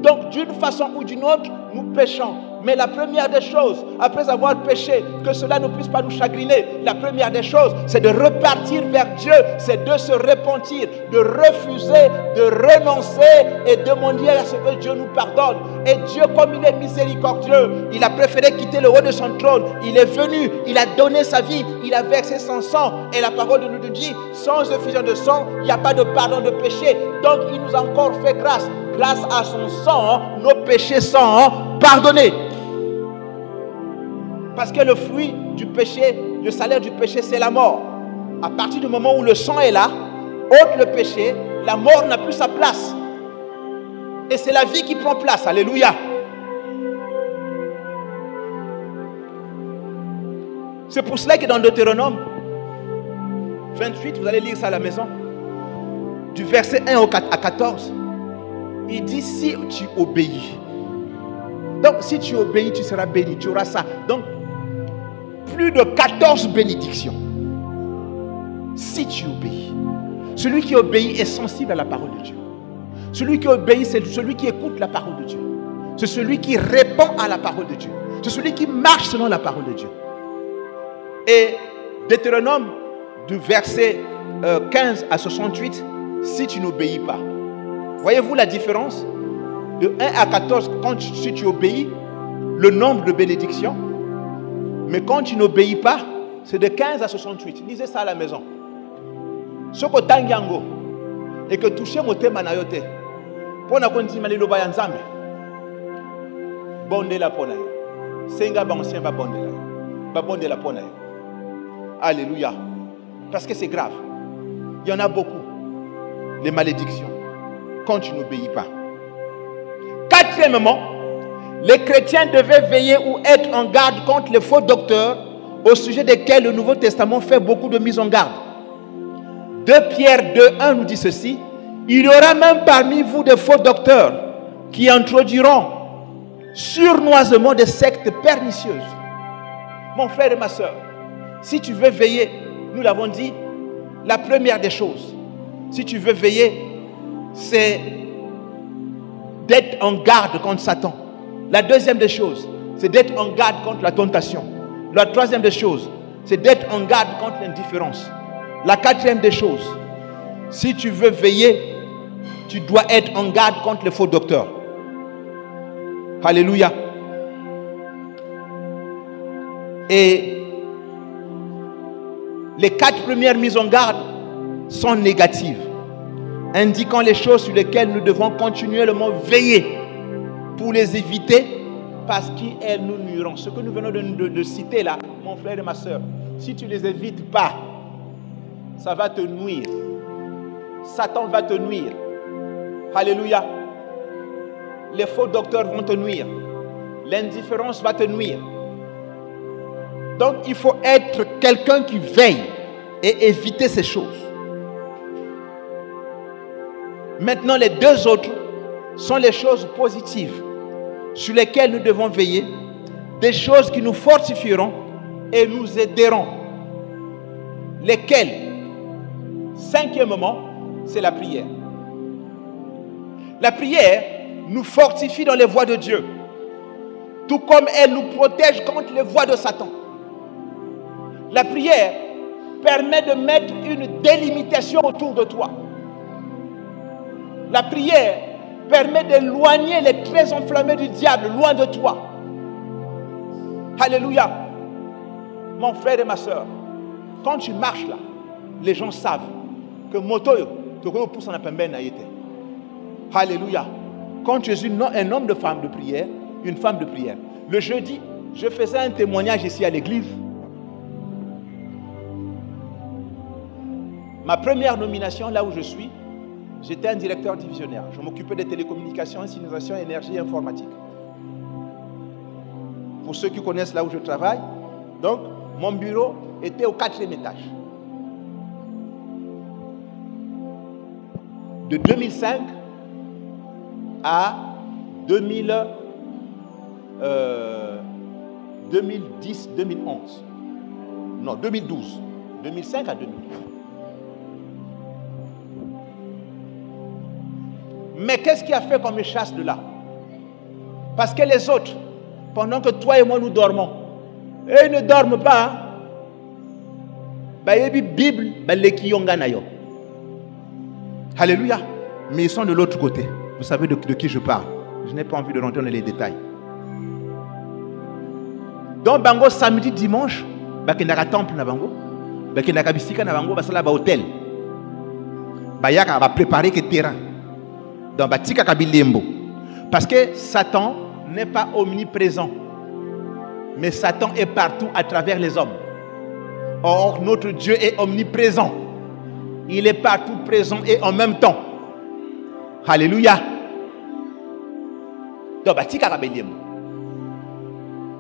Donc d'une façon ou d'une autre, nous péchons. Mais la première des choses, après avoir péché, que cela ne puisse pas nous chagriner, la première des choses, c'est de repartir vers Dieu, c'est de se repentir, de refuser, de renoncer et demander à ce que Dieu nous pardonne. Et Dieu, comme il est miséricordieux, il a préféré quitter le haut de son trône. Il est venu, il a donné sa vie, il a versé son sang. Et la parole de nous dit, sans effusion de sang, il n'y a pas de pardon de péché. Donc il nous a encore fait grâce. Grâce à son sang, nos péchés sont pardonnés. Parce que le fruit du péché, le salaire du péché, c'est la mort. À partir du moment où le sang est là, ôte le péché, la mort n'a plus sa place. Et c'est la vie qui prend place. Alléluia. C'est pour cela que dans Deutéronome 28, vous allez lire ça à la maison, du verset 1 à 14, il dit si tu obéis. Donc si tu obéis, tu seras béni, tu auras ça. Donc plus de 14 bénédictions. Si tu obéis. Celui qui obéit est sensible à la parole de Dieu. Celui qui obéit, c'est celui qui écoute la parole de Dieu. C'est celui qui répond à la parole de Dieu. C'est celui qui marche selon la parole de Dieu. Et Deutéronome, du verset 15 à 68, si tu n'obéis pas. Voyez-vous la différence? De 1 à 14, si tu obéis, le nombre de bénédictions. Mais quand tu n'obéis pas, c'est de 15 à 68. Lisez ça à la maison. Ce que tangiango et que toucher mon thème anayote. Pour na konti malilo ba nzambe. Bonde la pona. Senga ba ancien ba bonde la. Ba bonde la pona. Alléluia. Parce que c'est grave. Il y en a beaucoup. Les malédictions. Quand tu n'obéis pas. Quatrièmement, les chrétiens devaient veiller ou être en garde contre les faux docteurs au sujet desquels le Nouveau Testament fait beaucoup de mise en garde. 2 Pierre 2,1 nous dit ceci: il y aura même parmi vous des faux docteurs qui introduiront surnoisement des sectes pernicieuses. Mon frère et ma soeur, si tu veux veiller, nous l'avons dit, la première des choses, si tu veux veiller, c'est d'être en garde contre Satan. La deuxième des choses, c'est d'être en garde contre la tentation. La troisième des choses, c'est d'être en garde contre l'indifférence. La quatrième des choses, si tu veux veiller, tu dois être en garde contre les faux docteurs. Alléluia. Et les 4 premières mises en garde sont négatives, indiquant les choses sur lesquelles nous devons continuellement veiller pour les éviter parce qu'elles nous nuiront. Ce que nous venons de citer là, mon frère et ma soeur, si tu ne les évites pas, ça va te nuire. Satan va te nuire. Alléluia. Les faux docteurs vont te nuire. L'indifférence va te nuire. Donc il faut être quelqu'un qui veille et éviter ces choses. Maintenant, les 2 autres sont les choses positives sur lesquelles nous devons veiller, des choses qui nous fortifieront et nous aideront. Lesquelles? 5e, c'est la prière. La prière nous fortifie dans les voies de Dieu, tout comme elle nous protège contre les voies de Satan. La prière permet de mettre une délimitation autour de toi. La prière permet d'éloigner les traits enflammés du diable loin de toi. Alléluia. Mon frère et ma soeur, quand tu marches là, les gens savent que moto te pousse en appembé na yete. Alléluia. Quand tu es un homme de femme de prière, une femme de prière. Le jeudi, je faisais un témoignage ici à l'église. Ma première nomination, là où je suis, j'étais un directeur divisionnaire. Je m'occupais des télécommunications, signalisation, énergie et informatique. Pour ceux qui connaissent là où je travaille, donc mon bureau était au 4e étage. De 2005 à 2010-2011. Non, 2012. 2005 à 2012. Mais qu'est-ce qui a fait qu'on me chasse de là? Parce que les autres, pendant que toi et moi nous dormons, eux ne dorment pas. Bible, Alléluia. Mais ils sont de l'autre côté. Vous savez de qui je parle. Je n'ai pas envie de rentrer dans les détails. Donc, bango samedi, dimanche, bakendaka temple na bango, bakendaka bisika na bango, basala ba hôtel. Bayaka va préparer que terrain. Dans batika kabilembo. Parce que Satan n'est pas omniprésent. Mais Satan est partout à travers les hommes. Or, notre Dieu est omniprésent. Il est partout présent et en même temps. Alléluia. Donc, batika kabilembo.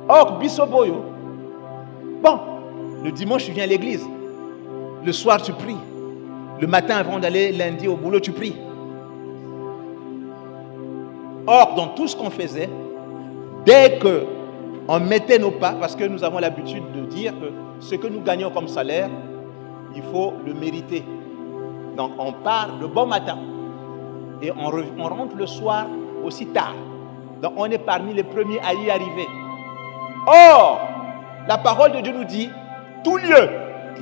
Or, bisoboyo. Bon, le dimanche, tu viens à l'église. Le soir, tu pries. Le matin, avant d'aller lundi au boulot, tu pries. Or, dans tout ce qu'on faisait, dès qu'on mettait nos pas, parce que nous avons l'habitude de dire que ce que nous gagnons comme salaire, il faut le mériter. Donc, on part le bon matin et on rentre le soir aussi tard. Donc, on est parmi les premiers à y arriver. Or, la parole de Dieu nous dit, tout lieu,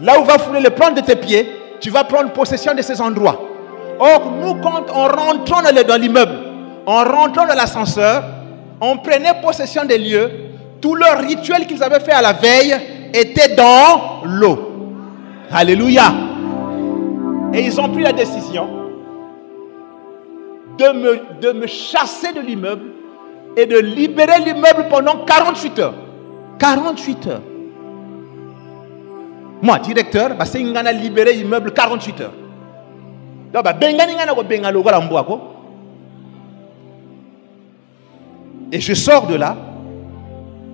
là où va fouler le plan de tes pieds, tu vas prendre possession de ces endroits. Or, nous, quand on rentre dans l'immeuble, en rentrant dans l'ascenseur, on prenait possession des lieux. Tout leur rituel qu'ils avaient fait à la veille était dans l'eau. Alléluia. Et ils ont pris la décision de me chasser de l'immeuble et de libérer l'immeuble pendant 48 heures. 48 heures. Moi, directeur, je vais libérer l'immeuble 48 heures. Donc, et je sors de là.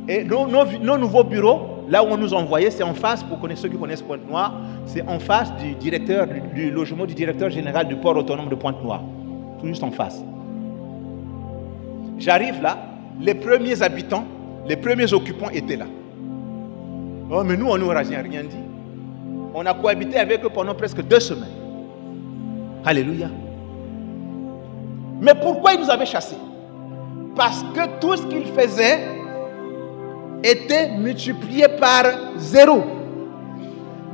Et nos nouveaux bureaux, là où on nous envoyait, c'est en face, pour ceux qui connaissent Pointe-Noire, c'est en face du logement du directeur général du port autonome de Pointe-Noire. Tout juste en face. J'arrive là, les premiers habitants, les premiers occupants étaient là. Oh, mais nous, on n'aura rien dit. On a cohabité avec eux pendant presque 2 semaines. Alléluia. Mais pourquoi ils nous avaient chassés? Parce que tout ce qu'ils faisaient était multiplié par 0.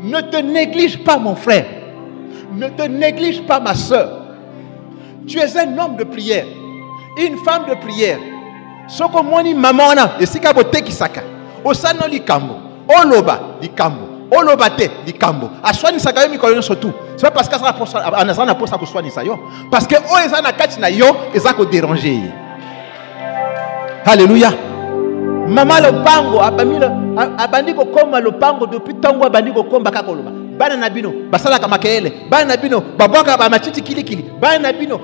Ne te néglige pas, mon frère. Ne te néglige pas, ma soeur. Tu es un homme de prière, une femme de prière. Soko moni mamana esika bote kisaka. Osano likambo, oloba likambo, oloba te likambo. Aswani saka mi koyo surtout. C'est pas parce que ça na posa ko swani sayo. Parce que o ezana kati na yo ezako déranger. Alléluia. Maman lopango abandi ko koma lopango depuis tango abandi ko komba kakoloba. Bana nabino basala ka makele. Bana nabino babwaka ba matiti kilikili. Bana nabino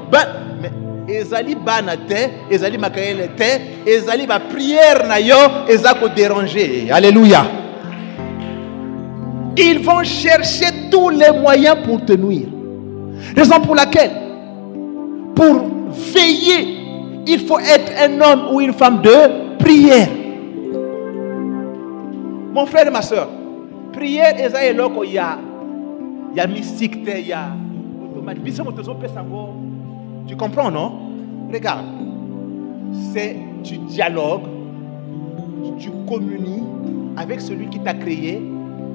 mais ezali bana te, ezali makele te, ezali ba prière na yo ezako déranger. Alléluia. Ils vont chercher tous les moyens pour te nuire. Raison pour laquelle, pour veiller, il faut être un homme ou une femme de prière. Mon frère et ma soeur, prière, il y a mystique, il y a automatique. Tu comprends, non? Regarde, c'est tu dialogues, tu communies avec celui qui t'a créé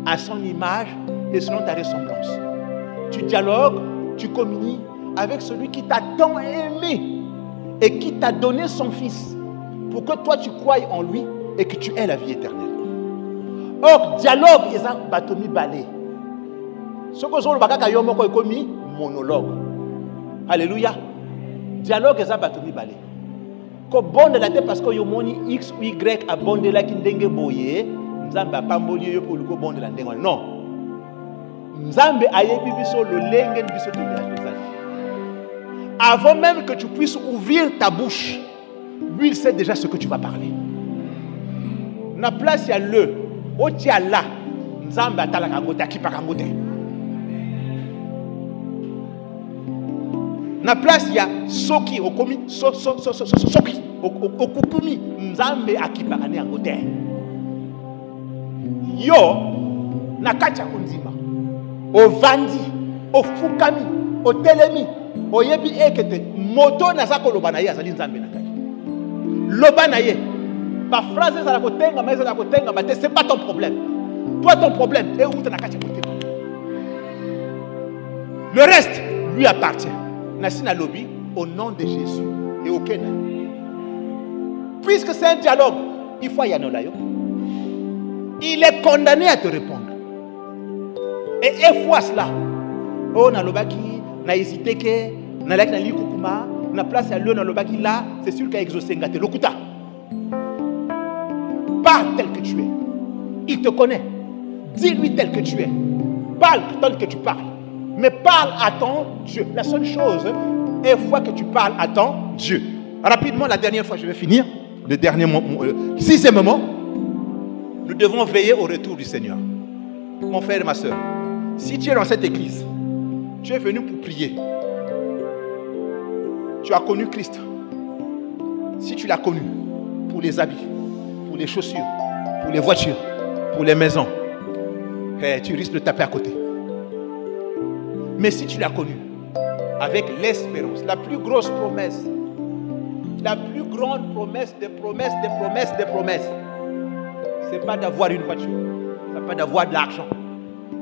à son image et selon ta ressemblance. Tu dialogues, tu communies avec celui qui t'a tant aimé et qui t'a donné son Fils pour que toi tu croies en lui et que tu aies la vie éternelle. Or, dialogue est un batomi balé. Ce que je bakaka yo moko ekomi monologue. Alléluia. Dialogue est un batomi balé. Ko bonde la tête parce que yo moni X ou Y a bonde la ki ndenge boye, nzambe apamboli yo pour ko bonde la ndenge. Non. Nzambe ayebi biso le lenge biso to ya. Avant même que tu puisses ouvrir ta bouche, lui il sait déjà ce que tu vas parler. Na place il y a le otia là, nzambe atala kangote akipa kangote. Na place il y a soki okomi soki okukumi nzambe akipa kane kangote. Yo na kacha konzima ovandi ofukami otelemi oyebi ekete moto na zako lobana ye azali nzambe na kaki lobana ye ba phrase za la kotenga mais za la kotenga mais c'est pas ton problème. Toi ton problème est où na kaki kotenga. Le reste lui appartient. Nasina lobi au nom de Jésus et au Kenya. Puisque c'est un dialogue, il faut y aller là. Il est condamné à te répondre. Et une fois cela, oh na lobaki na hésité que na lak na likukuma na place à l'eau na lobaki là, c'est sûr qu'il a exaucé ngate lokuta. Parle tel que tu es. Il te connaît. Dis-lui tel que tu es. Parle tel que tu parles. Mais parle à ton Dieu. La seule chose, une fois que tu parles à ton Dieu. Rapidement, la dernière fois, je vais finir. Le dernier moment, sixième moment, nous devons veiller au retour du Seigneur. Mon frère et ma soeur, si tu es dans cette église, tu es venu pour prier. Tu as connu Christ. Si tu l'as connu, pour les habits, pour les chaussures, pour les voitures, pour les maisons, tu risques de taper à côté. Mais si tu l'as connu, avec l'espérance, la plus grosse promesse, la plus grande promesse des promesses, des promesses, des promesses, c'est pas d'avoir une voiture, c'est pas d'avoir de l'argent,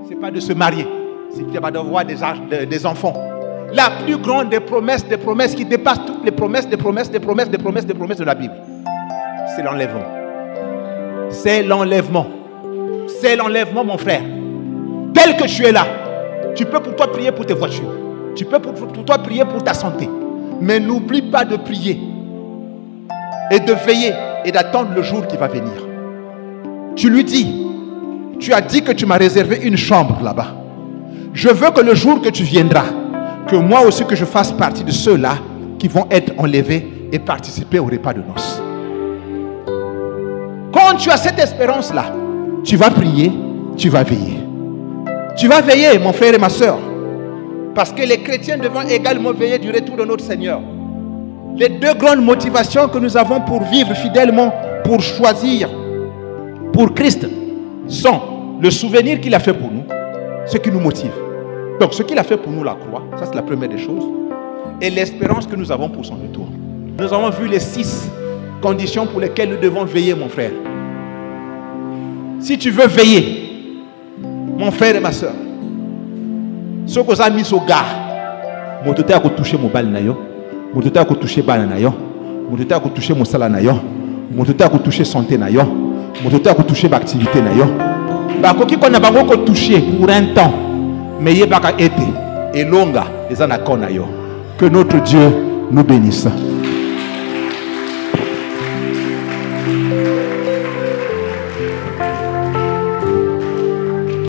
c'est pas de se marier, c'est pas d'avoir des enfants. La plus grande des promesses qui dépassent toutes les promesses, des promesses, des promesses, des promesses, des promesses de la Bible, c'est l'enlèvement. C'est l'enlèvement. C'est l'enlèvement, mon frère. Tel que tu es là, tu peux pour toi prier pour tes voitures. Tu peux pour toi prier pour ta santé. Mais n'oublie pas de prier et de veiller et d'attendre le jour qui va venir. Tu lui dis, tu as dit que tu m'as réservé une chambre là-bas. Je veux que le jour que tu viendras, que moi aussi que je fasse partie de ceux-là qui vont être enlevés et participer au repas de noces. Quand tu as cette espérance-là, tu vas prier, tu vas veiller. Tu vas veiller, mon frère et ma soeur, parce que les chrétiens devront également veiller du retour de notre Seigneur. Les deux grandes motivations que nous avons pour vivre fidèlement, pour choisir pour Christ, sont le souvenir qu'il a fait pour nous, ce qui nous motive. Donc ce qu'il a fait pour nous, la croix, ça c'est la première des choses, et l'espérance que nous avons pour son retour. Nous avons vu les 6 conditions pour lesquelles nous devons veiller, mon frère. Si tu veux veiller, mon frère et ma soeur, ce que ça a mis au gars, mon toté a touché mon bal nayo, mon toté a touché bal nayo, mon toté a touché mon salaire nayo, mon toté a touché santé nayo, mon toté a touché l'activité nayo. Bah quoi qu'on a bango touché pour un temps, mais il y a été et longa les anacons nayo. Que notre Dieu nous bénisse.